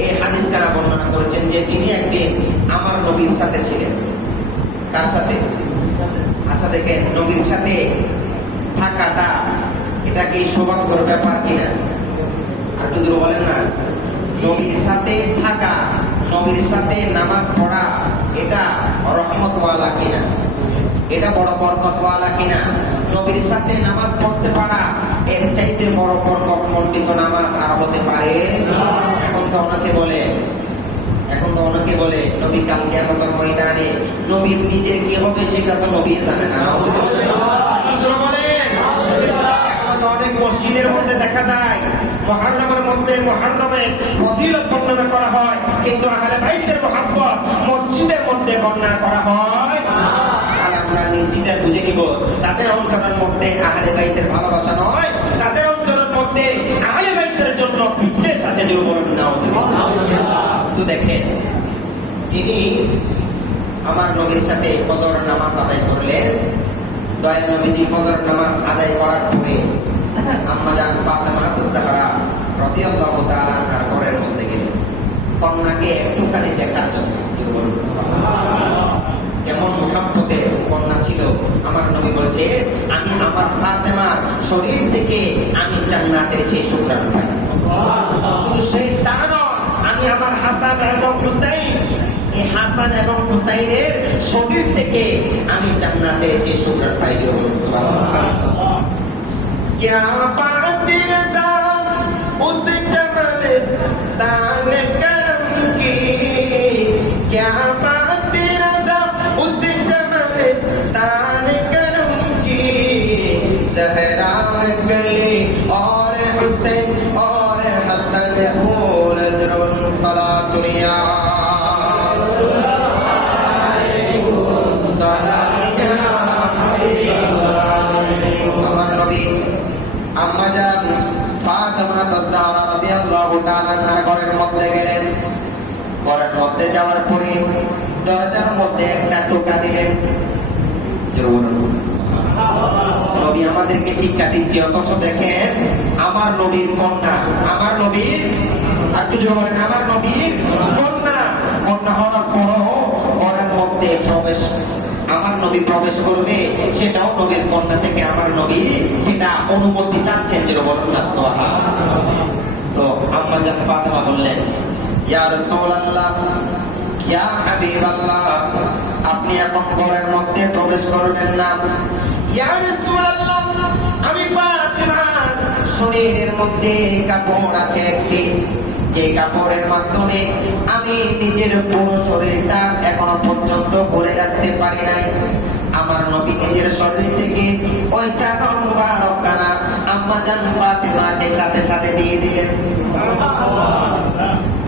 এই হাদিস কানা বর্ণনা করেছেন যে তিনি একদিন আমার নবীর সাথে ছিলেন। কার সাথে? আচ্ছা দেখেন, নবীর সাথে থাকাটা এটা কি সৌভাগ্যের ব্যাপার কিনা? আর কিছু বলেন না? নবীর সাথে থাকা, নবীর সাথে নামাজ পড়া, এটা রহমতওয়ালা কিনা? এটা বড় বরকতওয়ালা কিনা? নবীর সাথে নামাজ পড়তে পারা এর চাইতে বড় বরকতমণ্ডিত নামাজ আর হতে পারে? এখন তো অনেকে বলে নবী কাল কিয়ামতের ময়দানে নবীর নিজের কি হবে সেটা তো নবী জানে না। অনেক মসজিদের মধ্যে দেখা যায় মুহররমের মধ্যে মুহররমে ফজিলত বর্ণনা করা হয়, কিন্তু আহলে বাইতের মুহাব্বত মসজিদের মধ্যে বর্ণনা করা হয়। আর আমরা নীতিটা বুঝে নিব, তাদের অন্তরের মধ্যে আহলে বাইতের ভালোবাসা নয়, তাদের অন্তরের মধ্যে আহলে বাইতের জন্য বিদ্বেষ আছে। যে বলুন নাউজুবিল্লাহ। তো দেখেন, তিনি আমার নবীর সাথে ফজর নামাজ আদায় করলেন। দয়াল নবীজি ফজর নামাজ আদায় করার পরে আম্মা জান ফাতেমা তাজজাহরা রাদিয়াল্লাহু তাআলা আনহার ঘরের মধ্যে গেলেন কন্যাকে একটুখানি দেখার জন্য। কেমন মুহাব্বতের কন্যা ছিল। আমার নবী বলছে, আমি আমার ফাতেমার শরীর থেকে আমি জান্নাতের সেই সুঘ্রাণ পাই। শুধু সেই তা নয়, আমি আমার হাসান এবং হুসাইন, এই হাসান এবং হুসাইনের শরীর থেকে আমি জান্নাতের সেই সুঘ্রাণ পাই। সুবহানাল্লাহ। क्या बात रज़ा उस चमनिस्तान करम की, क्या बात रज़ा उस चमनिस्तान करम की, ज़हरा गली और हुसैन और हसन फूल जुर्म सलातुलिया আম্মা জান ফাতেমা তাজজাহরা রাদিয়াল্লাহু তাআলা আনহার ঘরের মধ্যে গেলেন। ঘরের মধ্যে যাওয়ার পরে দরজার মধ্যে একটা টোকা দিলেন। নবী আমাদেরকে শিক্ষা দিচ্ছে, অথচ দেখেন আমার নবীর কন্যা, আমার নবীর আর কিছু বলেন, আমার নবীর কন্যা হওয়ার পরও ঘরের মধ্যে প্রবেশ, আমার নবী প্রবেশ করবে, সেটাও নবীর কন্যা থেকে আমার নবী সেটা অনুমতি চাচ্ছেন, যেটা বলেন না সুবহানাল্লাহ। তো আম্মা জান ফাতেমা বললেন, ইয়া রাসূলুল্লাহ, ইয়া হাবিবাল্লাহ, আপনি এখন ঘরের মধ্যে প্রবেশ করবেন না। ইয়া রাসূলুল্লাহ, আমি ফাতেমার শরীরের মধ্যে কাপড় আছে একটি, যে কাপড়ের মাধ্যমে আমি নিজের পুরো শরীরটা এখনো পর্যন্ত পরে রাখতে পারি নাই। আমার নবী নিজের শরীর থেকে ওই চাদর মুবারক কানা আম্মা জান ফাতেমাকে সাথে সাথে দিয়ে দিলেন।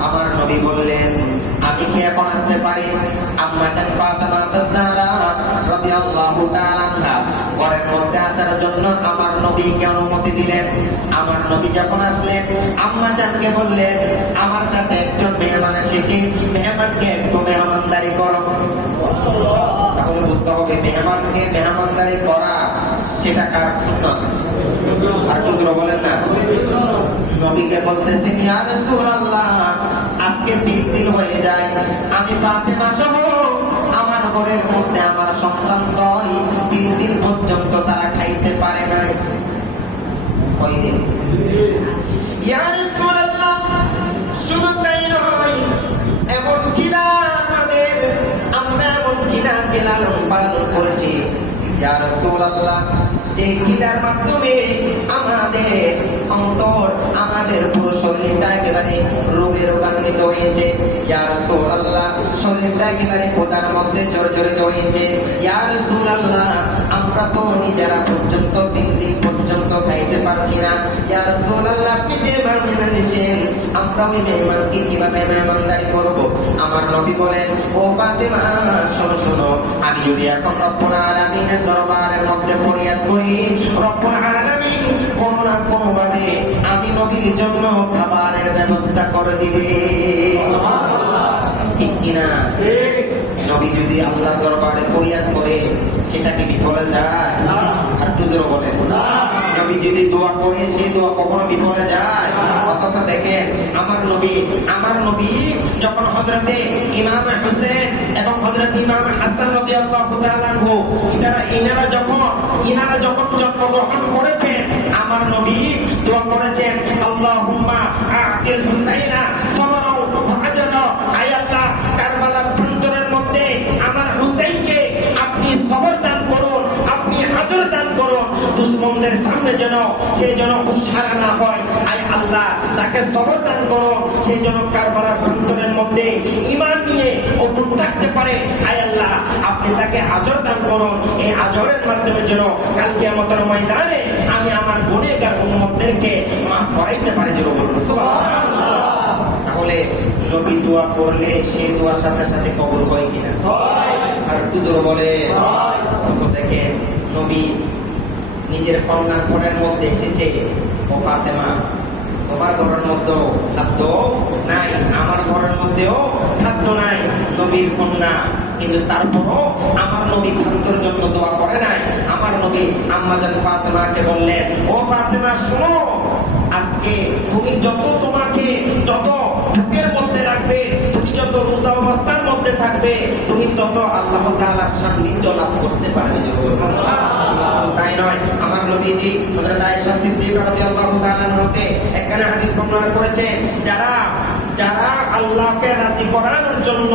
আমার নবী বললেন, আমি কি এখন আসতে পারি? আম্মা জান ফাতেমা আয-জাহরা রাদিয়াল্লাহু তাআলা আনহা ঘরের মধ্যে আসার জন্য আমার নবীকে অনুমতি দিলেন। আমার নবী যখন আসলেন, আম্মা জানকে বললেন, আমার সাথে একজন মেহমান এসেছে, মেহমানকে একটু মেহমানদারি করো। তাহলে বুঝতে হবে মেহমানকে মেহমানদারি করা সেটা কার সুন্নাত? আর কিছু বলেন না। নবীকে বলতেছেন, ইয়া রাসূলুল্লাহ, আজকে 3 দিন হয়ে যায় আমি ফাতেমা সহ আমার ঘরের মধ্যে আমার সন্তান 3 দিন পর্যন্ত তারা খাইতে পারে না। কয়দিন? ইয়া রাসূলুল্লাহ, শুধু তাই নয়, এমন কিনা আমাদের আমরা এমন কিনা লালন পালন করেছি ইয়া রাসূলুল্লাহ, যে কিনার মাধ্যমে আমাদের অন্তর, আমাদের পুরো শরীরটা একেবারে রোগে রোগান্বিত হয়েছে। ইয়া রাসূলুল্লাহ, শরীরটা একেবারে খোদার মধ্যে জর্জরিত হয়েছে। ইয়া রাসূলুল্লাহ, আমরা তো নিজেরা পর্যন্ত 3 দিন পর্যন্ত খাইতে পারছি না। ইয়া রাসূলুল্লাহ, আপনি যে মেহমান এনেছেন, আমরা ওই মেহমানকে কিভাবে মেহমানদারি করব? আমার নবী বলেন, ও ফাতেমা, শোনো শোনো, আমি যদি এখন রব্বুল আলামিনের দরবারের মধ্যে ফরিয়াদ করি, রব্বুল আলামিন কোনো না কোনো ভাবে আমি নবীর জন্য খাবারের ব্যবস্থা করে দিবে। ঠিক কিনা? নবী যদি আল্লাহর দরবারে ফরিয়াদ করে, সেটা কি বিফলে যায়? আর তুজোর বলেন, নবী যদি দোয়া করে, সেই দোয়া কখনো বিফলে যায়? অথচ দেখেন আমার নবী যখন হযরতে ইমাম হোসেন এবং হযরত ইমাম হাসান রাদিয়াল্লাহু তাআলা আনহু ইনারা যখন জন্মগ্রহণ করেছেন, আমার নবী দোয়া করেছেন, আল্লাহুম্মা আ'তিল হুসাইনা সাবরাও ওয়া আজরা, আয় আল্লাহ, কারবালার প্রান্তরের মধ্যে আমার হুসাইনকে আপনি সবর দান করুন, আপনি আজর দান করুন, দুশমনদের সামনে যেন সে যেন হুঁশিয়ার না হয়। আয় আল্লাহ, তাকে সবর দান করুন, সে যেন কারবালার প্রান্তরের মধ্যে ঈমান নিয়ে অটুট থাকতে পারে। আয় আল্লাহ, আপনি তাকে আজর দান করুন, এই আজরের মাধ্যমে যেন কাল কিয়ামতের ময়দানে আমি আমার গুনাহগার উম্মতদেরকে মাফ করাইতে পারি। জোরে বলুন সুবহানাল্লাহ। তাহলে নবী দোয়া করলে সেই দোয়ার সাথে সাথে কবুল হয় কিনা? হয়। আর হুজুর বলে, হয়। দেখেন নবী নিজের কন্যার ঘরের মধ্যে এসেছে, ও ফাতেমা, তোমার ঘরের মধ্যেও খাদ্য নাই, আমার ঘরের মধ্যেও খাদ্য নাই, নবীর কন্যা, কিন্তু তারপরও আমার নবী খাদ্যের জন্য দোয়া করে নাই। আমার নবী আম্মা জান ফাতেমাকে বললেন, ও ফাতেমা, শোনো, আজকে তুমি যত বুকের মধ্যে রাখবে, তুমি যত রোজা অবস্থার মধ্যে থাকবে, তুমি তত আল্লাহ তাআলার সান্নিধ্য লাভ করতে পারবে। তাই নয়, আমার নবীজি হযরত আয়েশা সিদ্দিকা রাদিয়াল্লাহু তাআলা আনহাকে একখানা হাদিস বর্ণনা করেছেন, যারা আল্লাহকে রাজি করানোর জন্য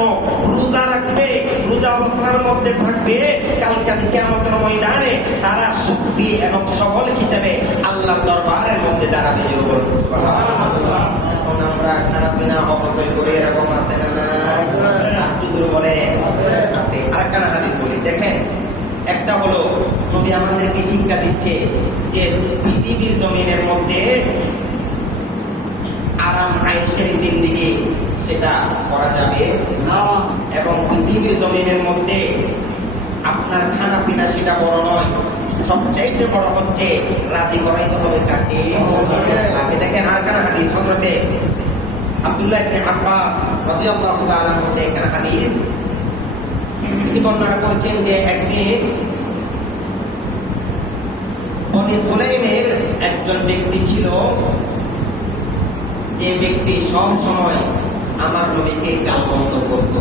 রোজা রাখবে, রোজা অবস্থার মধ্যে থাকবে, কালকে কিয়ামতের ময়দানে তারা শক্তি এবং সবল হিসেবে আল্লাহর দরবারের মধ্যে দাঁড়াবে। সুবহানাল্লাহ। এখন আমরা খানা পিনা অপচয় করে, এরকম আছে না? আর হুজুর বলে আছে। আরেকখানা হাদিস বলি, দেখেন, একটা হলো নবী আমাদেরকে শিক্ষা দিচ্ছে যে পৃথিবীর জমিনের মধ্যে আরাম আয়েশের জিন্দেগি সেটা করা যাবে না, এবং পৃথিবীর জমিনের মধ্যে আপনার খানা পিনা সেটা বড় নয়, সবচাইতে বড় হচ্ছে রাজি করাইতে হবে কাকে? আগে দেখেন আরেকখানা হাদিস, হযরতে আব্দুল্লাহ ইবনে আব্বাস রাদিয়াল্লাহু তাআলা মধ্যে একটা হাদিস তিনি বর্ণনা করেছেন যে একদিন বনি সুলাইমের একজন ব্যক্তি ছিল, যে ব্যক্তি সব সময় আমার নবীকে গালমন্দ করত।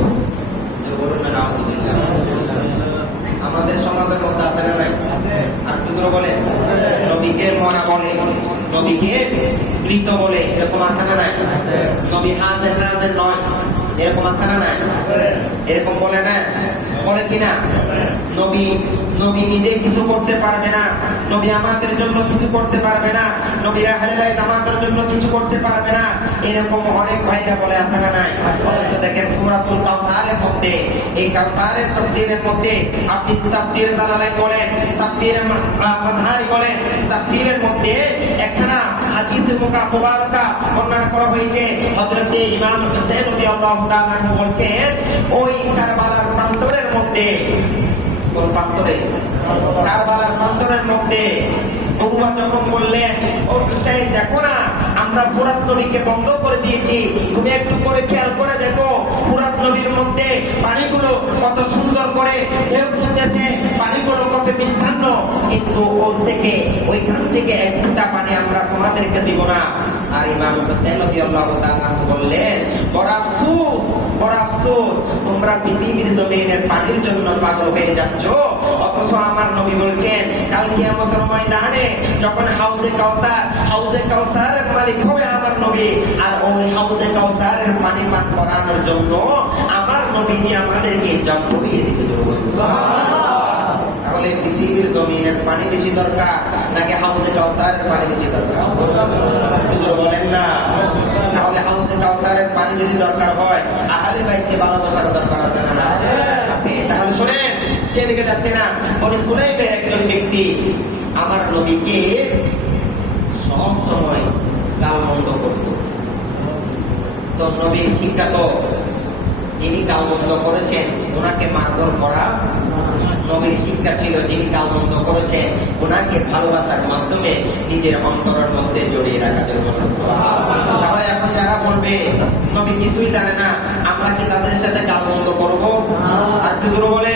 বলুন না নাউজুবিল্লাহ। আমাদের সমাজের মধ্যে আছে না নাই? আর দুজনে বলে নবীকে মরা বলে, নবীকে মৃত বলে, এরকম আছে না নাই? নবী হাজের নাজের নয়, এরকম আছে না নাই? এরকম বলে না? বলে কিনা? নবী নবী নিজে কিছু করতে পারবে না, নবী আমাদের জন্য কিছু করতে পারবে না, নবী আহলে বাইত আমাদের জন্য কিছু করতে পারবে না, এরকম অনেক ভাইরা বলে আছে না নাই? দেখেন সূরাতুল কাউসারের মধ্যে, এই কাউসারের তাফসীরের মধ্যে আপনি তাফসীর জালালাইন বলেন, তাফসীর মাজহারি বলেন, তাফসীরের মধ্যে একখানা হাদিসে মুবারাকা বর্ণনা করা হয়েছে। হযরত ইমাম হুসাইন রাদিয়াল্লাহু তাআলা বলছেন, ওই কারবালার প্রান্তরের মধ্যে, কোন প্রান্তরে? কারবালার প্রান্তরের মধ্যে বগুয়া যখন বললেন, ও হুসাইন দেখো না, আমরা ফুরাত নবীকে বন্ধ করে দিয়েছি, তুমি একটু করে খেয়াল করে দেখো ফুরাত নবীর মধ্যে পানিগুলো কত সুন্দর করে ঢেউ তুলতেছে, পানিগুলো কত মিষ্টান্ন, কিন্তু ওর থেকে ওইখান থেকে একটা পানি আমরা তোমাদেরকে দিব না। আর ইমাম হুসাইন রাদিয়াল্লাহু তাআলা বললেন, বড় আফসোস, বড় আফসোস, তোমরা পৃথিবীর জমিনের পানির জন্য পাগল হয়ে যাচ্ছ, অথচ আমার নবী বলছেন কাল কিয়ামতের ময়দানে যখন হাউজে কাউসারের মালিক হবে আমার নবী, আর ওই হাউজে কাউসারের পানি পান করানোর জন্য আমার নবীজি আমাদেরকে জব করিয়ে দিবে। তাহলে পৃথিবীর জমিনের পানি বেশি দরকার নাকি হাউজে কাউসারের পানি বেশি দরকার? বলেন না? তাহলে হাউজে কাউসারের পানি যদি দরকার হয়, আহলে বাইতকে ভালোবাসার দরকার আছে না? আছে। তাহলে শুনেন, সেদিকে যাচ্ছে না, বনি সুলাইমের একজন ব্যক্তি আমার নবীকে সব সময় গালমন্দ করত। তো নবীর শিক্ষা তো, যিনি গালমন্দ করেছেন ওনাকে মারধর করা নবীর শিক্ষা ছিল, যিনি গালমন্দ করেছেন ওনাকে ভালোবাসার মাধ্যমে নিজের অন্তরের মধ্যে জড়িয়ে রাখা। তাহলে এখন যারা বলবে নবী কিছুই জানে না, আমরা কি তাদের সাথে গালমন্দ করবো? আর কিছু বলে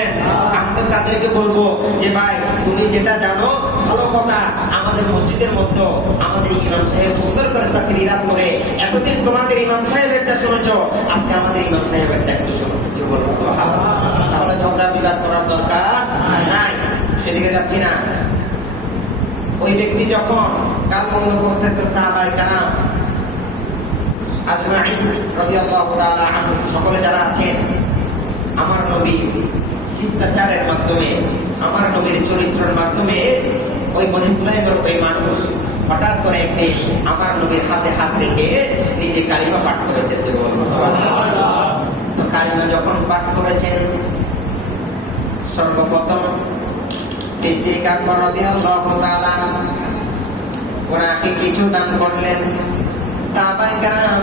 আমরা তাদেরকে বলবো যে ভাই তুমি যেটা জানো ভালো কথা, আমাদের মসজিদের মধ্যে আমাদের ইমাম সাহেব সুন্দর করে তাকরীরাত করে, এতদিন তোমাদের ইমাম সাহেবেরটা শুনেছো, আজকে আমাদের ইমাম সাহেবেরটা একটু শোনো। কি বলবো? তাহলে ঝগড়া বিবাদ করার দরকার নাই, সেদিকে যাচ্ছি না। ওই ব্যক্তি যখন গালমন্দ করতেছেন সাহাবায়ে কেরাম আজমাইন রাদিয়াল্লাহু তাআলা আনহুম সকলে যারা আছেন, আমার নবী শিষ্টাচারের মাধ্যমে, আমার নবীর চরিত্রের মাধ্যমে ওই বনি সুলাইমের ওই মানুষ হঠাৎ করে একদিন আমার নবীর হাতে হাত রেখে নিজে কালিমা পাঠ করেছেন। তো কালিমা যখন পাঠ করেছেন, সর্বপ্রথম সিদ্দিক আকবর রাদিয়াল্লাহু তাআলা ওনাকে কিছু দান করলেন। সাহাবায়ে কেরাম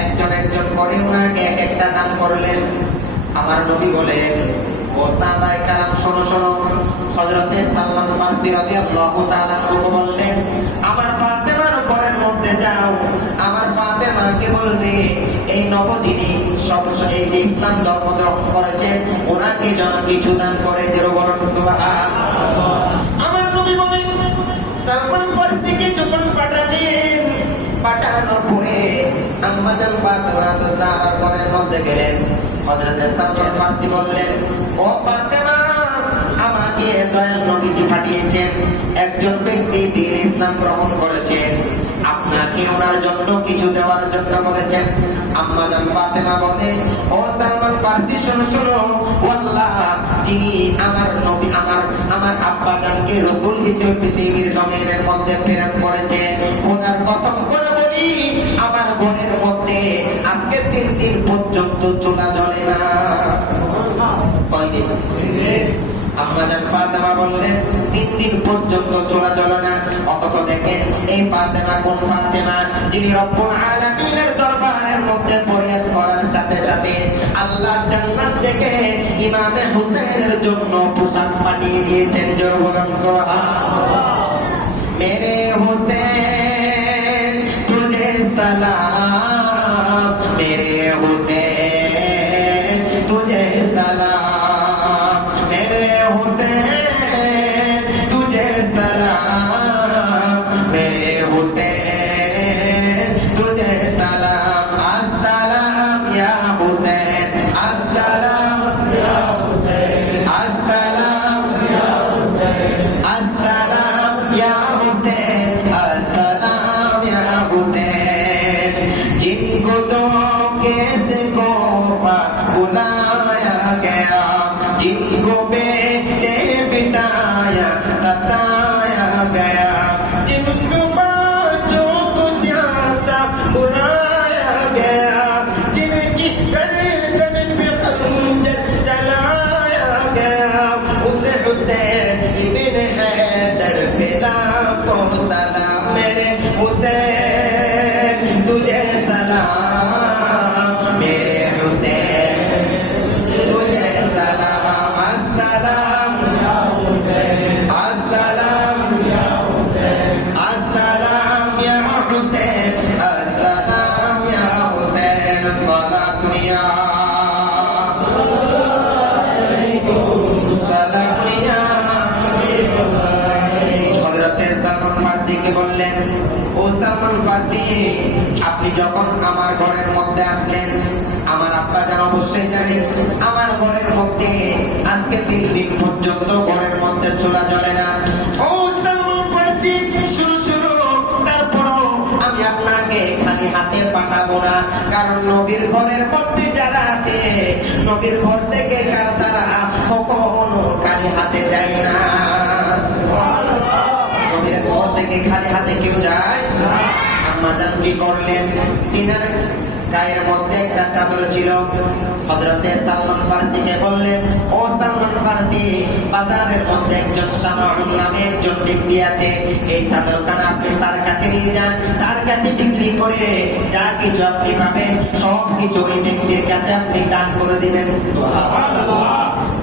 একজন একজন করে ওনাকে এক একটা দান করলেন। আমার নবী বলেন, ও সাহাবায়ে কেরাম শোনো শোনো, হযরতে সালমান ফারসি রাদিয়াল্লাহু তাআলা বললেন, আমার ফাতেমার ঘরের মধ্যে যাও, আমার ফাতেমাকে বলবে এই নবদিনী সবসময় এই যে ইসলাম ধর্ম গ্রহণ করেছেন ওনাকে যেন কিছু দান করে। বলুন সুবহানাল্লাহ। আমার নবী বলেন, সালমান ফারসিকে যখন পাঠালেন, পাঠানোর পরে আম্মা জান ফাতেমা যার ঘরের মধ্যে গেলেন, হযরতে সালমান ফারসি বললেন, ও ফাতেমা, আমাকে দয়াল নবীজি পাঠিয়েছেন, একজন ব্যক্তি দ্বীন ইসলাম গ্রহণ করেছেন, আপনাকে ওনার জন্য কিছু দেওয়ার জন্য বলেছেন। আম্মা জান ফাতেমা বলে, ও সালমান ফারসি শোনো শোনো, আল্লাহ যিনি আমার নবী আমার আব্বা জানকে রাসূল হিসেবে পৃথিবীর জমিনের মধ্যে প্রেরণ করেছেন, খোদার কসম করে বলি আমার ঘরের মধ্যে আজকে 3 দিন পর্যন্ত চুলা জ্বলে না। কয়দিন? আম্মা জান ফাতেমা বললেন 3 দিন পর্যন্ত চুলা জ্বলে না। অথচ দেখেন এই ফাতেমা কোন ফাতেমা, যিনি রব্বুল আলামিনের দরবারের মধ্যে ফরিয়াদ করার সাথে সাথে আল্লাহ জান্নাত থেকে ইমামে হুসাইনের জন্য পোশাক পাঠিয়ে দিয়েছেন। জোরে বলুন সুবহানাল্লাহ। মেরে হুসैन तुझे सलाम, मेरे हुसैन तुझे सलाम, मेरे हुसैन तुझे सलाम, मेरे हुसैन तुझे सलाम, अस्सलाम या हुसैन, अस्सलाम या हुसैन, अस्सलाम जिनको तो कैसे कोफा बुलाया गया, जिनको बेटे बिठाया सताया गया, जिनको बच्चों को सियासा बुलाया गया, जिनकी गर्दन पे खंजर चलाया गया, उसे हुसैन इब्न हैदर पे लाखों सलाम। मेरे हुसैन तुझे सलाम, मेरे हुसैन तुझे सलाम। अस्सलाम या हुसैन, अस्सलाम या हुसैन, अस्सलाम या हुसैन, अस्सलाम या हुसैन। सलातुन या सलातुन या। হযরতে সালমান ফার্সিকে বললেন, ও সালমান ফার্সি, আপনি যখন আমার ঘরের মধ্যে আসলেন, আমার আব্বা জান অবশ্যই জানে আমার ঘরের মধ্যে আজকে 3 দিন পর্যন্ত ঘরের মধ্যে চুলা জ্বলে না। ও সালমান ফার্সি, শুরু তারপরও আমি আপনাকে খালি হাতে পাঠাবো না, কারণ নবীর ঘরের মধ্যে যারা আসে, নবীর ঘর থেকে তারা কখনো খালি হাতে যায় না। নবীর ঘর থেকে খালি হাতে কেউ যায় না। আম্মা জান কি করলেন, তিনার গায়ের মধ্যে একটা চাদর ছিল। হযরতে সালমান ফার্সিকে বললেন, ও সালমান ফার্সি, বাজারের মধ্যে একজন শামাউন নামে একজন ব্যক্তি আছে, এই চাদরখানা আপনি তার কাছে নিয়ে যান, তার কাছে বিক্রি করে যা কিছু আপনি পাবেন সব কিছু ওই ব্যক্তির কাছে আপনি দান করে দিবেন। সুবহানাল্লাহ।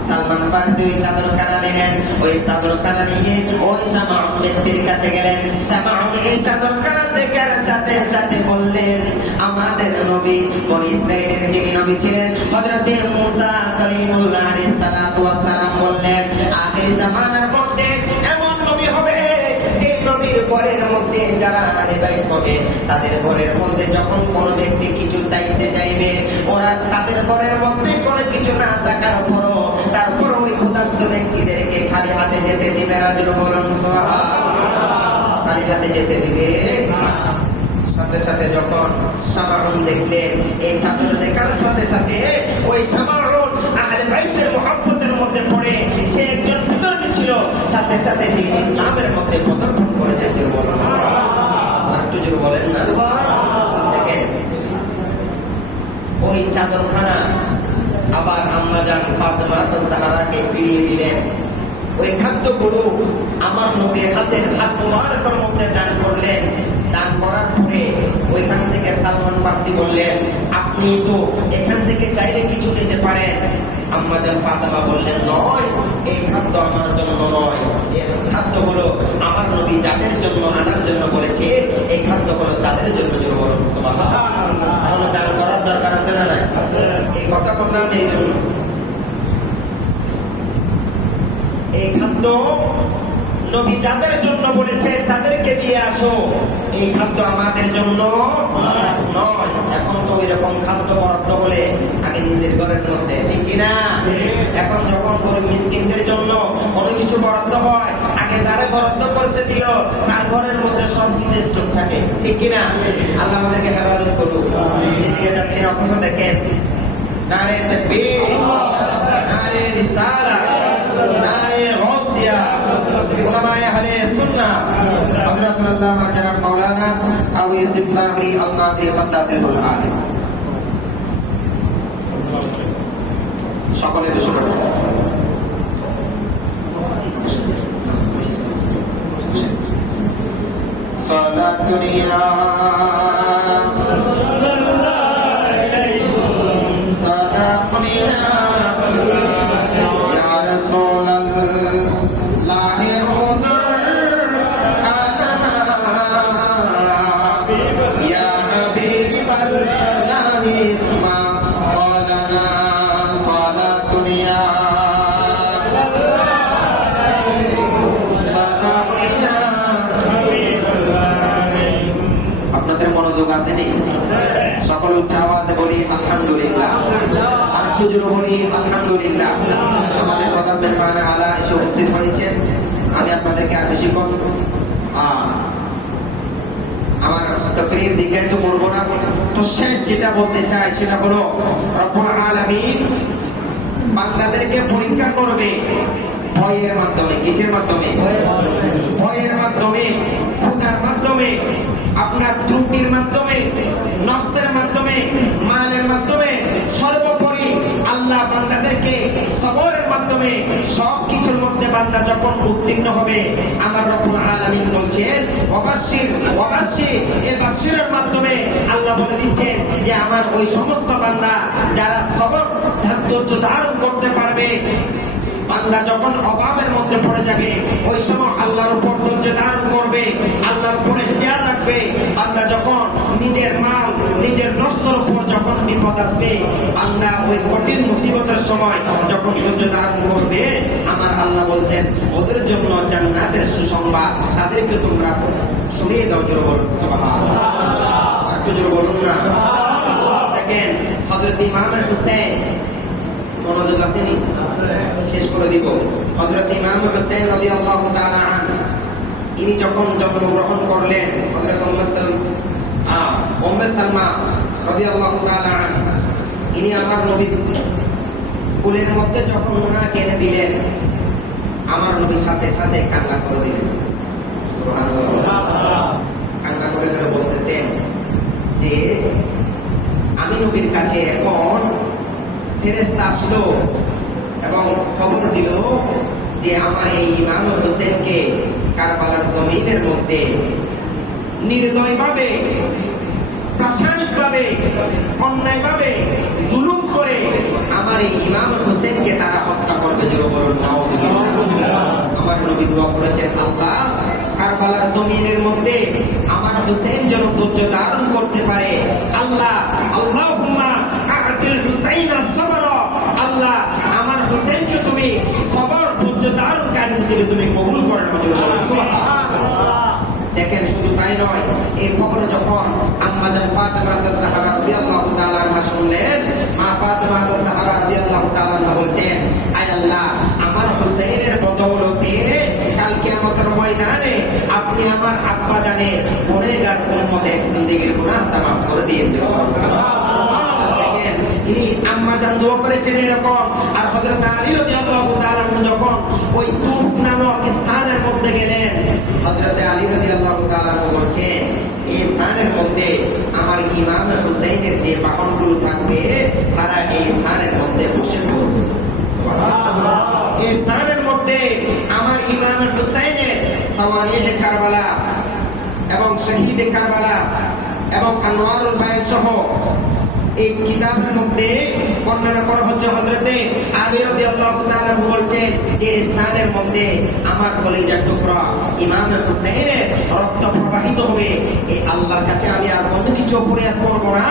সালমান ফার্সি ওই চাদরখানা নিলেন, ওই চাদরখানা নিয়ে ওই শামাউন ব্যক্তির কাছে গেলেন। শামাউন এই চাদরখানা দেখার সাথে সাথে বললেন, আমাদের নবী বনি ইসরাইলের যিনি নবী ছিলেন হযরতে মুসা কালিমুল্লাহ আলাইহিস সালাতু ওয়াস সালাম বললেন, আখির জামানার মধ্যে এমন নবী হবে যে নবীর ঘরের মধ্যে যারা আহলে বাইত হবে, তাদের ঘরের মধ্যে যখন কোনো ব্যক্তি কিছু চাইতে যাইবে, ওরা তাদের ঘরের মধ্যে কোনো কিছু না থাকার পরও তারপর ওই ক্ষুধার্ত ব্যক্তিদেরকে খালি হাতে যেতে দিবে না। জোরে বলুন সুবহানাল্লাহ। খালি হাতে যেতে দিবে না। সাথে সাথে যখন শামাউন দেখলেন, এই চাদর দেখার সাথে সাথে ওই শামাউন আহলে বাইতের মুহাব্বতের মধ্যে পড়ে যে একজন বিতর্কী ছিল, সাথে সাথে দ্বীন ইসলামের মধ্যে পদার্পণ করেছেন। জোরে বলুন সুবহানাল্লাহ। আর একটু জোরে বলেন না সুবহানাল্লাহ। দেখেন ওই চাদরখানা আবার আম্মা জান ফাতেমা আজ-জাহরাকে ফিরিয়ে দিলেন। ওই খাদ্যগুলো আমার নবীর হাতের হাত মুবারকের মধ্যে দান করলেন। দান করার পরে ওইখান থেকে সালমান ফার্সি বললেন, আপনি তো এখান থেকে চাইলে কিছু নিতে পারেন। আম্মা জান ফাতেমা বললেন, নয়, এই খাদ্য আমার জন্য নয়, এই খাদ্যগুলো আমার নবী যাদের জন্য আনার জন্য বলেছে, এই খাদ্যগুলো তাদের জন্য। জোরে বলুন সুবহানাল্লাহ। তাহলে দান করার দরকার আছে না নাই? এই কথা বললাম এই জন্য, এই খাদ্য নবী যাদের জন্য বলেছে তাদেরকে দিয়ে আসো, এই খাদ্য আমাদের জন্য নয়। এখন তো এরকম খাদ্য বরাদ্দ বলে আগে নিজের ঘরের মধ্যে, ঠিক কিনা? এখন যখন গরিব মিসকিনদের জন্য কোনো কিছু বরাদ্দ হয়, আগে যারা বরাদ্দ করতে দিল তার ঘরের মধ্যে সব কিছু স্টক থাকে, ঠিক কিনা? আল্লাহ আমাদেরকে হেফাজত করুক। সেদিকে যাচ্ছি না, অথচ দেখেন নারে তাকবীর, নারে রিসালাত, নারে গাউসিয়া, উলামায়ে আহলে সুন্নাহ হযরতুল আল্লামা জনাব মাওলানা আবু ইউসুফ তাহরি আল কাদরি মুতাসিরুল আলিম। সকলে বসে পড়ুন। সালাতুন ইয়া সালাতুন ইয়া রাসূলুল্লাহ ইয়া হাবিবাল্লাহ মা ক্বালানা সালাতুন ইয়া সালাতুন ইয়া। আপনাদের মনোযোগ আছে নি? সকল উচ্চ আওয়াজে বলি আলহামদুলিল্লাহ। আর একটু জোরে বলি আলহামদুলিল্লাহ। আমাদের প্রধান মেহমান আলা এসে উপস্থিত হয়েছেন। আমি আপনাদেরকে আর বেশিক্ষণ আমার তাকরীর দিকে তো করব না। তো শেষ যেটা বলতে চাই সেটা হলো রব্বুল আলামিন বান্দাদেরকে পরীক্ষা করবে ভয়ের মাধ্যমে। কিসের মাধ্যমে? ভয়ের মাধ্যমে, ক্ষুধার মাধ্যমে, আপনার ত্রুটির মাধ্যমে, নফসের মাধ্যমে, মালের মাধ্যমে, সর্বোপরি আল্লাহ বান্দাদেরকে সবরের মাধ্যমে, সবকিছুর মধ্যে বান্দা যখন উত্তীর্ণ হবে, আমার রব্বুল আলামিন বলছেন ওয়াবাশশির এই বাশশিরের মাধ্যমে আল্লাহ বলে দিচ্ছেন যে আমার ওই সমস্ত বান্দা যারা সবর ধৈর্য ধারণ করতে পারবে, বান্দা যখন অভাবের মধ্যে পড়ে যাবে ওই সময় আল্লাহর উপর ধৈর্য ধারণ করবে, আল্লাহর উপরে খেয়াল রাখবে, বান্দা যখন নিজের মাল নিজের নফসের উপর যখন বিপদ আসবে, বান্দা ওই কঠিন মুসিবতের সময় যখন ধৈর্য ধারণ করবে, আমার আল্লাহ বলছেন ওদের জন্য জান্নাতের সুসংবাদ, তাদেরকে তোমরা শুনিয়ে দাও। জোরে বলুন সুবহানাল্লাহ। একটু জোরে বলুন না। দেখেন হযরত ইমাম হুসাইন, মনোযোগ আসেনি? শেষ করে দিব। হযরত ইমাম হুসাইন রাদিয়াল্লাহু তাআলা আনহু ইনি যখন জন্মগ্রহণ করলেন, হযরত উম্মে সালমা রাদিয়াল্লাহু তাআলা আনহা ইনি আমার নবী কুলের মধ্যে যখন ওনাকে এনে দিলেন, আমার নবীর সাথে সাথে কান্না করে দিলেন। সুবহানাল্লাহ। কান্না করে করে বলতেছেন যে আমি নবীর কাছে এখন ফেরেশতা আসলো এবং খবর দিল যে আমার এই ইমাম হোসেনকে কারবালার জমিনের মধ্যে নির্দয়ভাবে, রাসায়নিকভাবে, অন্যায়ভাবে জুলুম করে আমার এই ইমাম হোসেনকে তারা হত্যা করবে। জোরে বলুন নাউজুবিল্লাহ। আমার নবী দোয়া করেছেন, আল্লাহ কারবালার জমিনের মধ্যে আমার হোসেন যেন ধৈর্য ধারণ করতে পারে। আল্লাহ আল্লাহুম্মা আ'তিল হুসাইনা সবরা, আল্লাহ আমার হোসেনকে তুমি সবর ধৈর্য ধারণকারী হিসেবে তুমি কবুল করে নাও। জোরে বলুন সুবহানাল্লাহ। দেখেন শুধু তাই নয়, এই খবর যখন আম্মা জান ফাতেমা আয-জাহরা রাদিয়াল্লাহু তাআলা আনহা শুনলেন, মা ফাতেমা আয-জাহরা রাদিয়াল্লাহু তাআলা আনহা বলছেন, আয় আল্লাহ আমার হোসেনের বদৌলতে কাল কিয়ামতের ময়দানে আপনি আমার আব্বা জানের গুনাহগার উম্মতের জিন্দেগীর গুনাহটা মাফ করে দিন। সুবহানাল্লাহ। দেখেন ইনি আম্মা জান দোয়া করেছেন এরকম। আর হযরত আলী রাদিয়াল্লাহু তাআলা যখন ওই তুফ নামক স্থানের মধ্যে গেলেন, হযরত আলী রাদিয়াল্লাহু তাআলা বলছেন এই স্থানের মধ্যে আমার ইমাম হুসাইনের যে বাহনগুলো থাকবে তারা এই স্থানের মধ্যে বসে পড়বে। সুবহানাল্লাহ। এই স্থানের মধ্যে আমার ইমাম হুসাইনের সাওয়ারিহে কারবালা এবং শহীদে কারবালা এবং আনোয়ারুল বায়ান সহ এই কিতাবের মধ্যে বর্ণনা করা হচ্ছে, হযরতে আলী রাদিয়াল্লাহু তাআলা বলছেন যে স্থানের মধ্যে আমার কলিজার টুকরা ইমাম হুসাইনের রক্ত প্রবাহিত হবে। এই আল্লাহর কাছে আমি আর অন্য কিছু ফরিয়াদ করব না,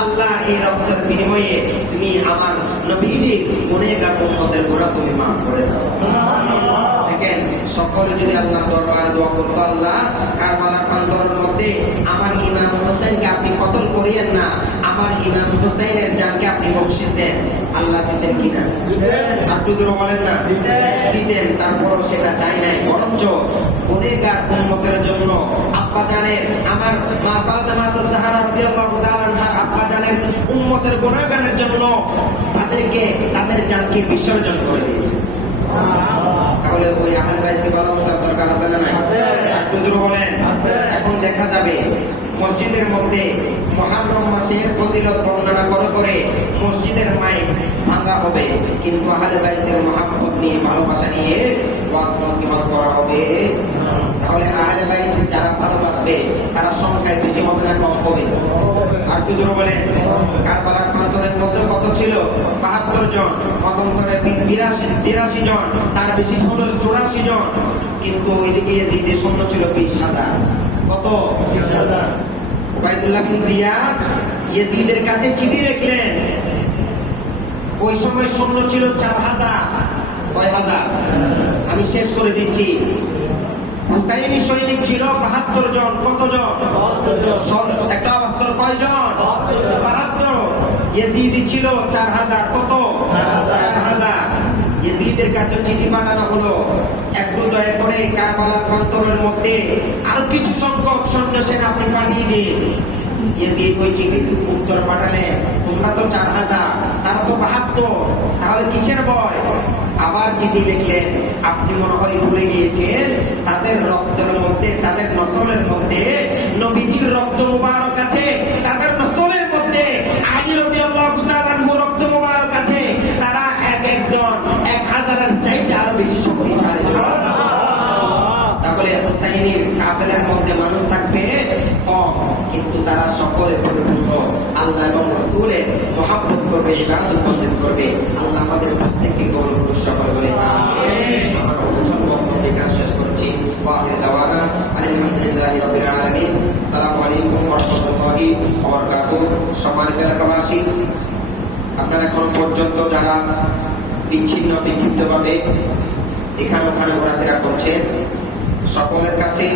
আল্লাহ এই রক্তের বিনিময়ে তুমি আমার নবীজির গুনাহগার উম্মতের গুনাহ তুমি maaf করে দাও। সুবহানাল্লাহ। দেখেন সকলে যদি আল্লাহর দরবারে দোয়া করত, আল্লাহ কারবালার প্রান্তরের মধ্যে আমার ইমাম হুসাইনকে আপনি কতল করিয়েন না, আমার ইমাম হুসাইনের জানকে আপনি বখশিশ দেন, আল্লাহ দিতেন কিনা? একটু জোরে বলেন না। দিতেন। তারপরও সেটা চাই নাই, বরঞ্চ গুনাহগার উম্মতের জন্য আব্বা জানের, আমার মা ফাতেমা আয-জাহরা রাদিয়াল্লাহু তাআলা আনহার আব্বা জানের উম্মতের গুনাহগারের জন্য তাদেরকে তাদের জানকে বিসর্জন করে দিয়েছে। তাহলে ওই আহলে বাইতকে ভালোবাসার দরকার আছে না নাই? একটু জোরে বলেন। এখন দেখা যাবে মসজিদের মধ্যে মুহররম মাসের ফজিলত বর্ণনা করে করে মসজিদের মাইক ভাঙা হবে, কিন্তু আহলে বাইতের মহব্বত নিয়ে, ভালোবাসা নিয়ে ওয়াজ নসিহত করা হবে। তাহলে আহলে বাইত যারা ভালোবাসবে তারা সংখ্যায় বেশি হবে না কম হবে? আর একটু জোরে বলেন। কারবালার প্রান্তরের মধ্যে কত ছিল? ৭২ জন, মতান্তরে ৮২ জন, তার বেশি হলো ৮৪ জন, কিন্তু ওইদিকে ইয়াজিদের সৈন্য ছিল ২০,০০০। কত? ২০,০০০। উবাইদুল্লাহ বিন জিয়াদ ইয়াজিদের কাছে চিঠি লিখলেন, ওই সময় সৈন্য ছিল ৪,০০০। কয় হাজার? আমি শেষ করে দিচ্ছি। হুসাইনি সৈনিক ছিল ৭২ জন। কত জন? ৭২ জন। একটা আওয়াজ করে কয় জন? ৭২। ইয়াজিদি ছিল ৪,০০০। কত? ৪,০০০। ইয়াজিদ নবীদের কাছে চিঠি পাঠানো হলো, একটু দয়া করে কারবালার প্রান্তরের মধ্যে আরো কিছু সংখ্যক সৈন্য সেনা আপনি পাঠিয়ে দিন। ইয়াজিদ ওই চিঠির উত্তর পাঠালেন, তোমরা তো 4000, তারা তো 72, তাহলে কিসের ভয়? আবার চিঠি লিখলেন, আপনি মনে হয় ভুলে গিয়েছেন তাদের রক্তের মধ্যে, তাদের নসলের মধ্যে নবীজির রক্ত মুবারক আছে, তাদের নসলের মধ্যে আলী রাদিয়াল্লাহু তাআলা আনহু রক্ত মুবারক আছে। তারা এক একজন 1000-এর চাইতে আরো বেশি শক্তিশালী। তাহলে হুসাইনের কাফেলার মধ্যে মানুষ থাকবে কম, কিন্তু তারা সকলে পরিপূর্ণ আল্লাহ এবং রাসূলের মহব্বত করবে, ইবাদত বন্দেগি করবে। আল্লাহ আমাদের প্রত্যেককে কবুল করুন, সকলে বলে আমিন। আমার অবচন বক্তব্য এখানে শেষ করছি। ওয়া আখিরু দাওয়ানা আলহামদুলিল্লাহি রাব্বিল আলামিন। আসসালামু আলাইকুম ওয়া রাহমাতুল্লাহি ওয়া বারাকাতুহু। সম্মানিত এলাকাবাসী, আপনারা এখন পর্যন্ত যারা বিচ্ছিন্ন বিক্ষিপ্তভাবে এখানে ওখানে ঘোরাফেরা করছেন, সকলের কাছে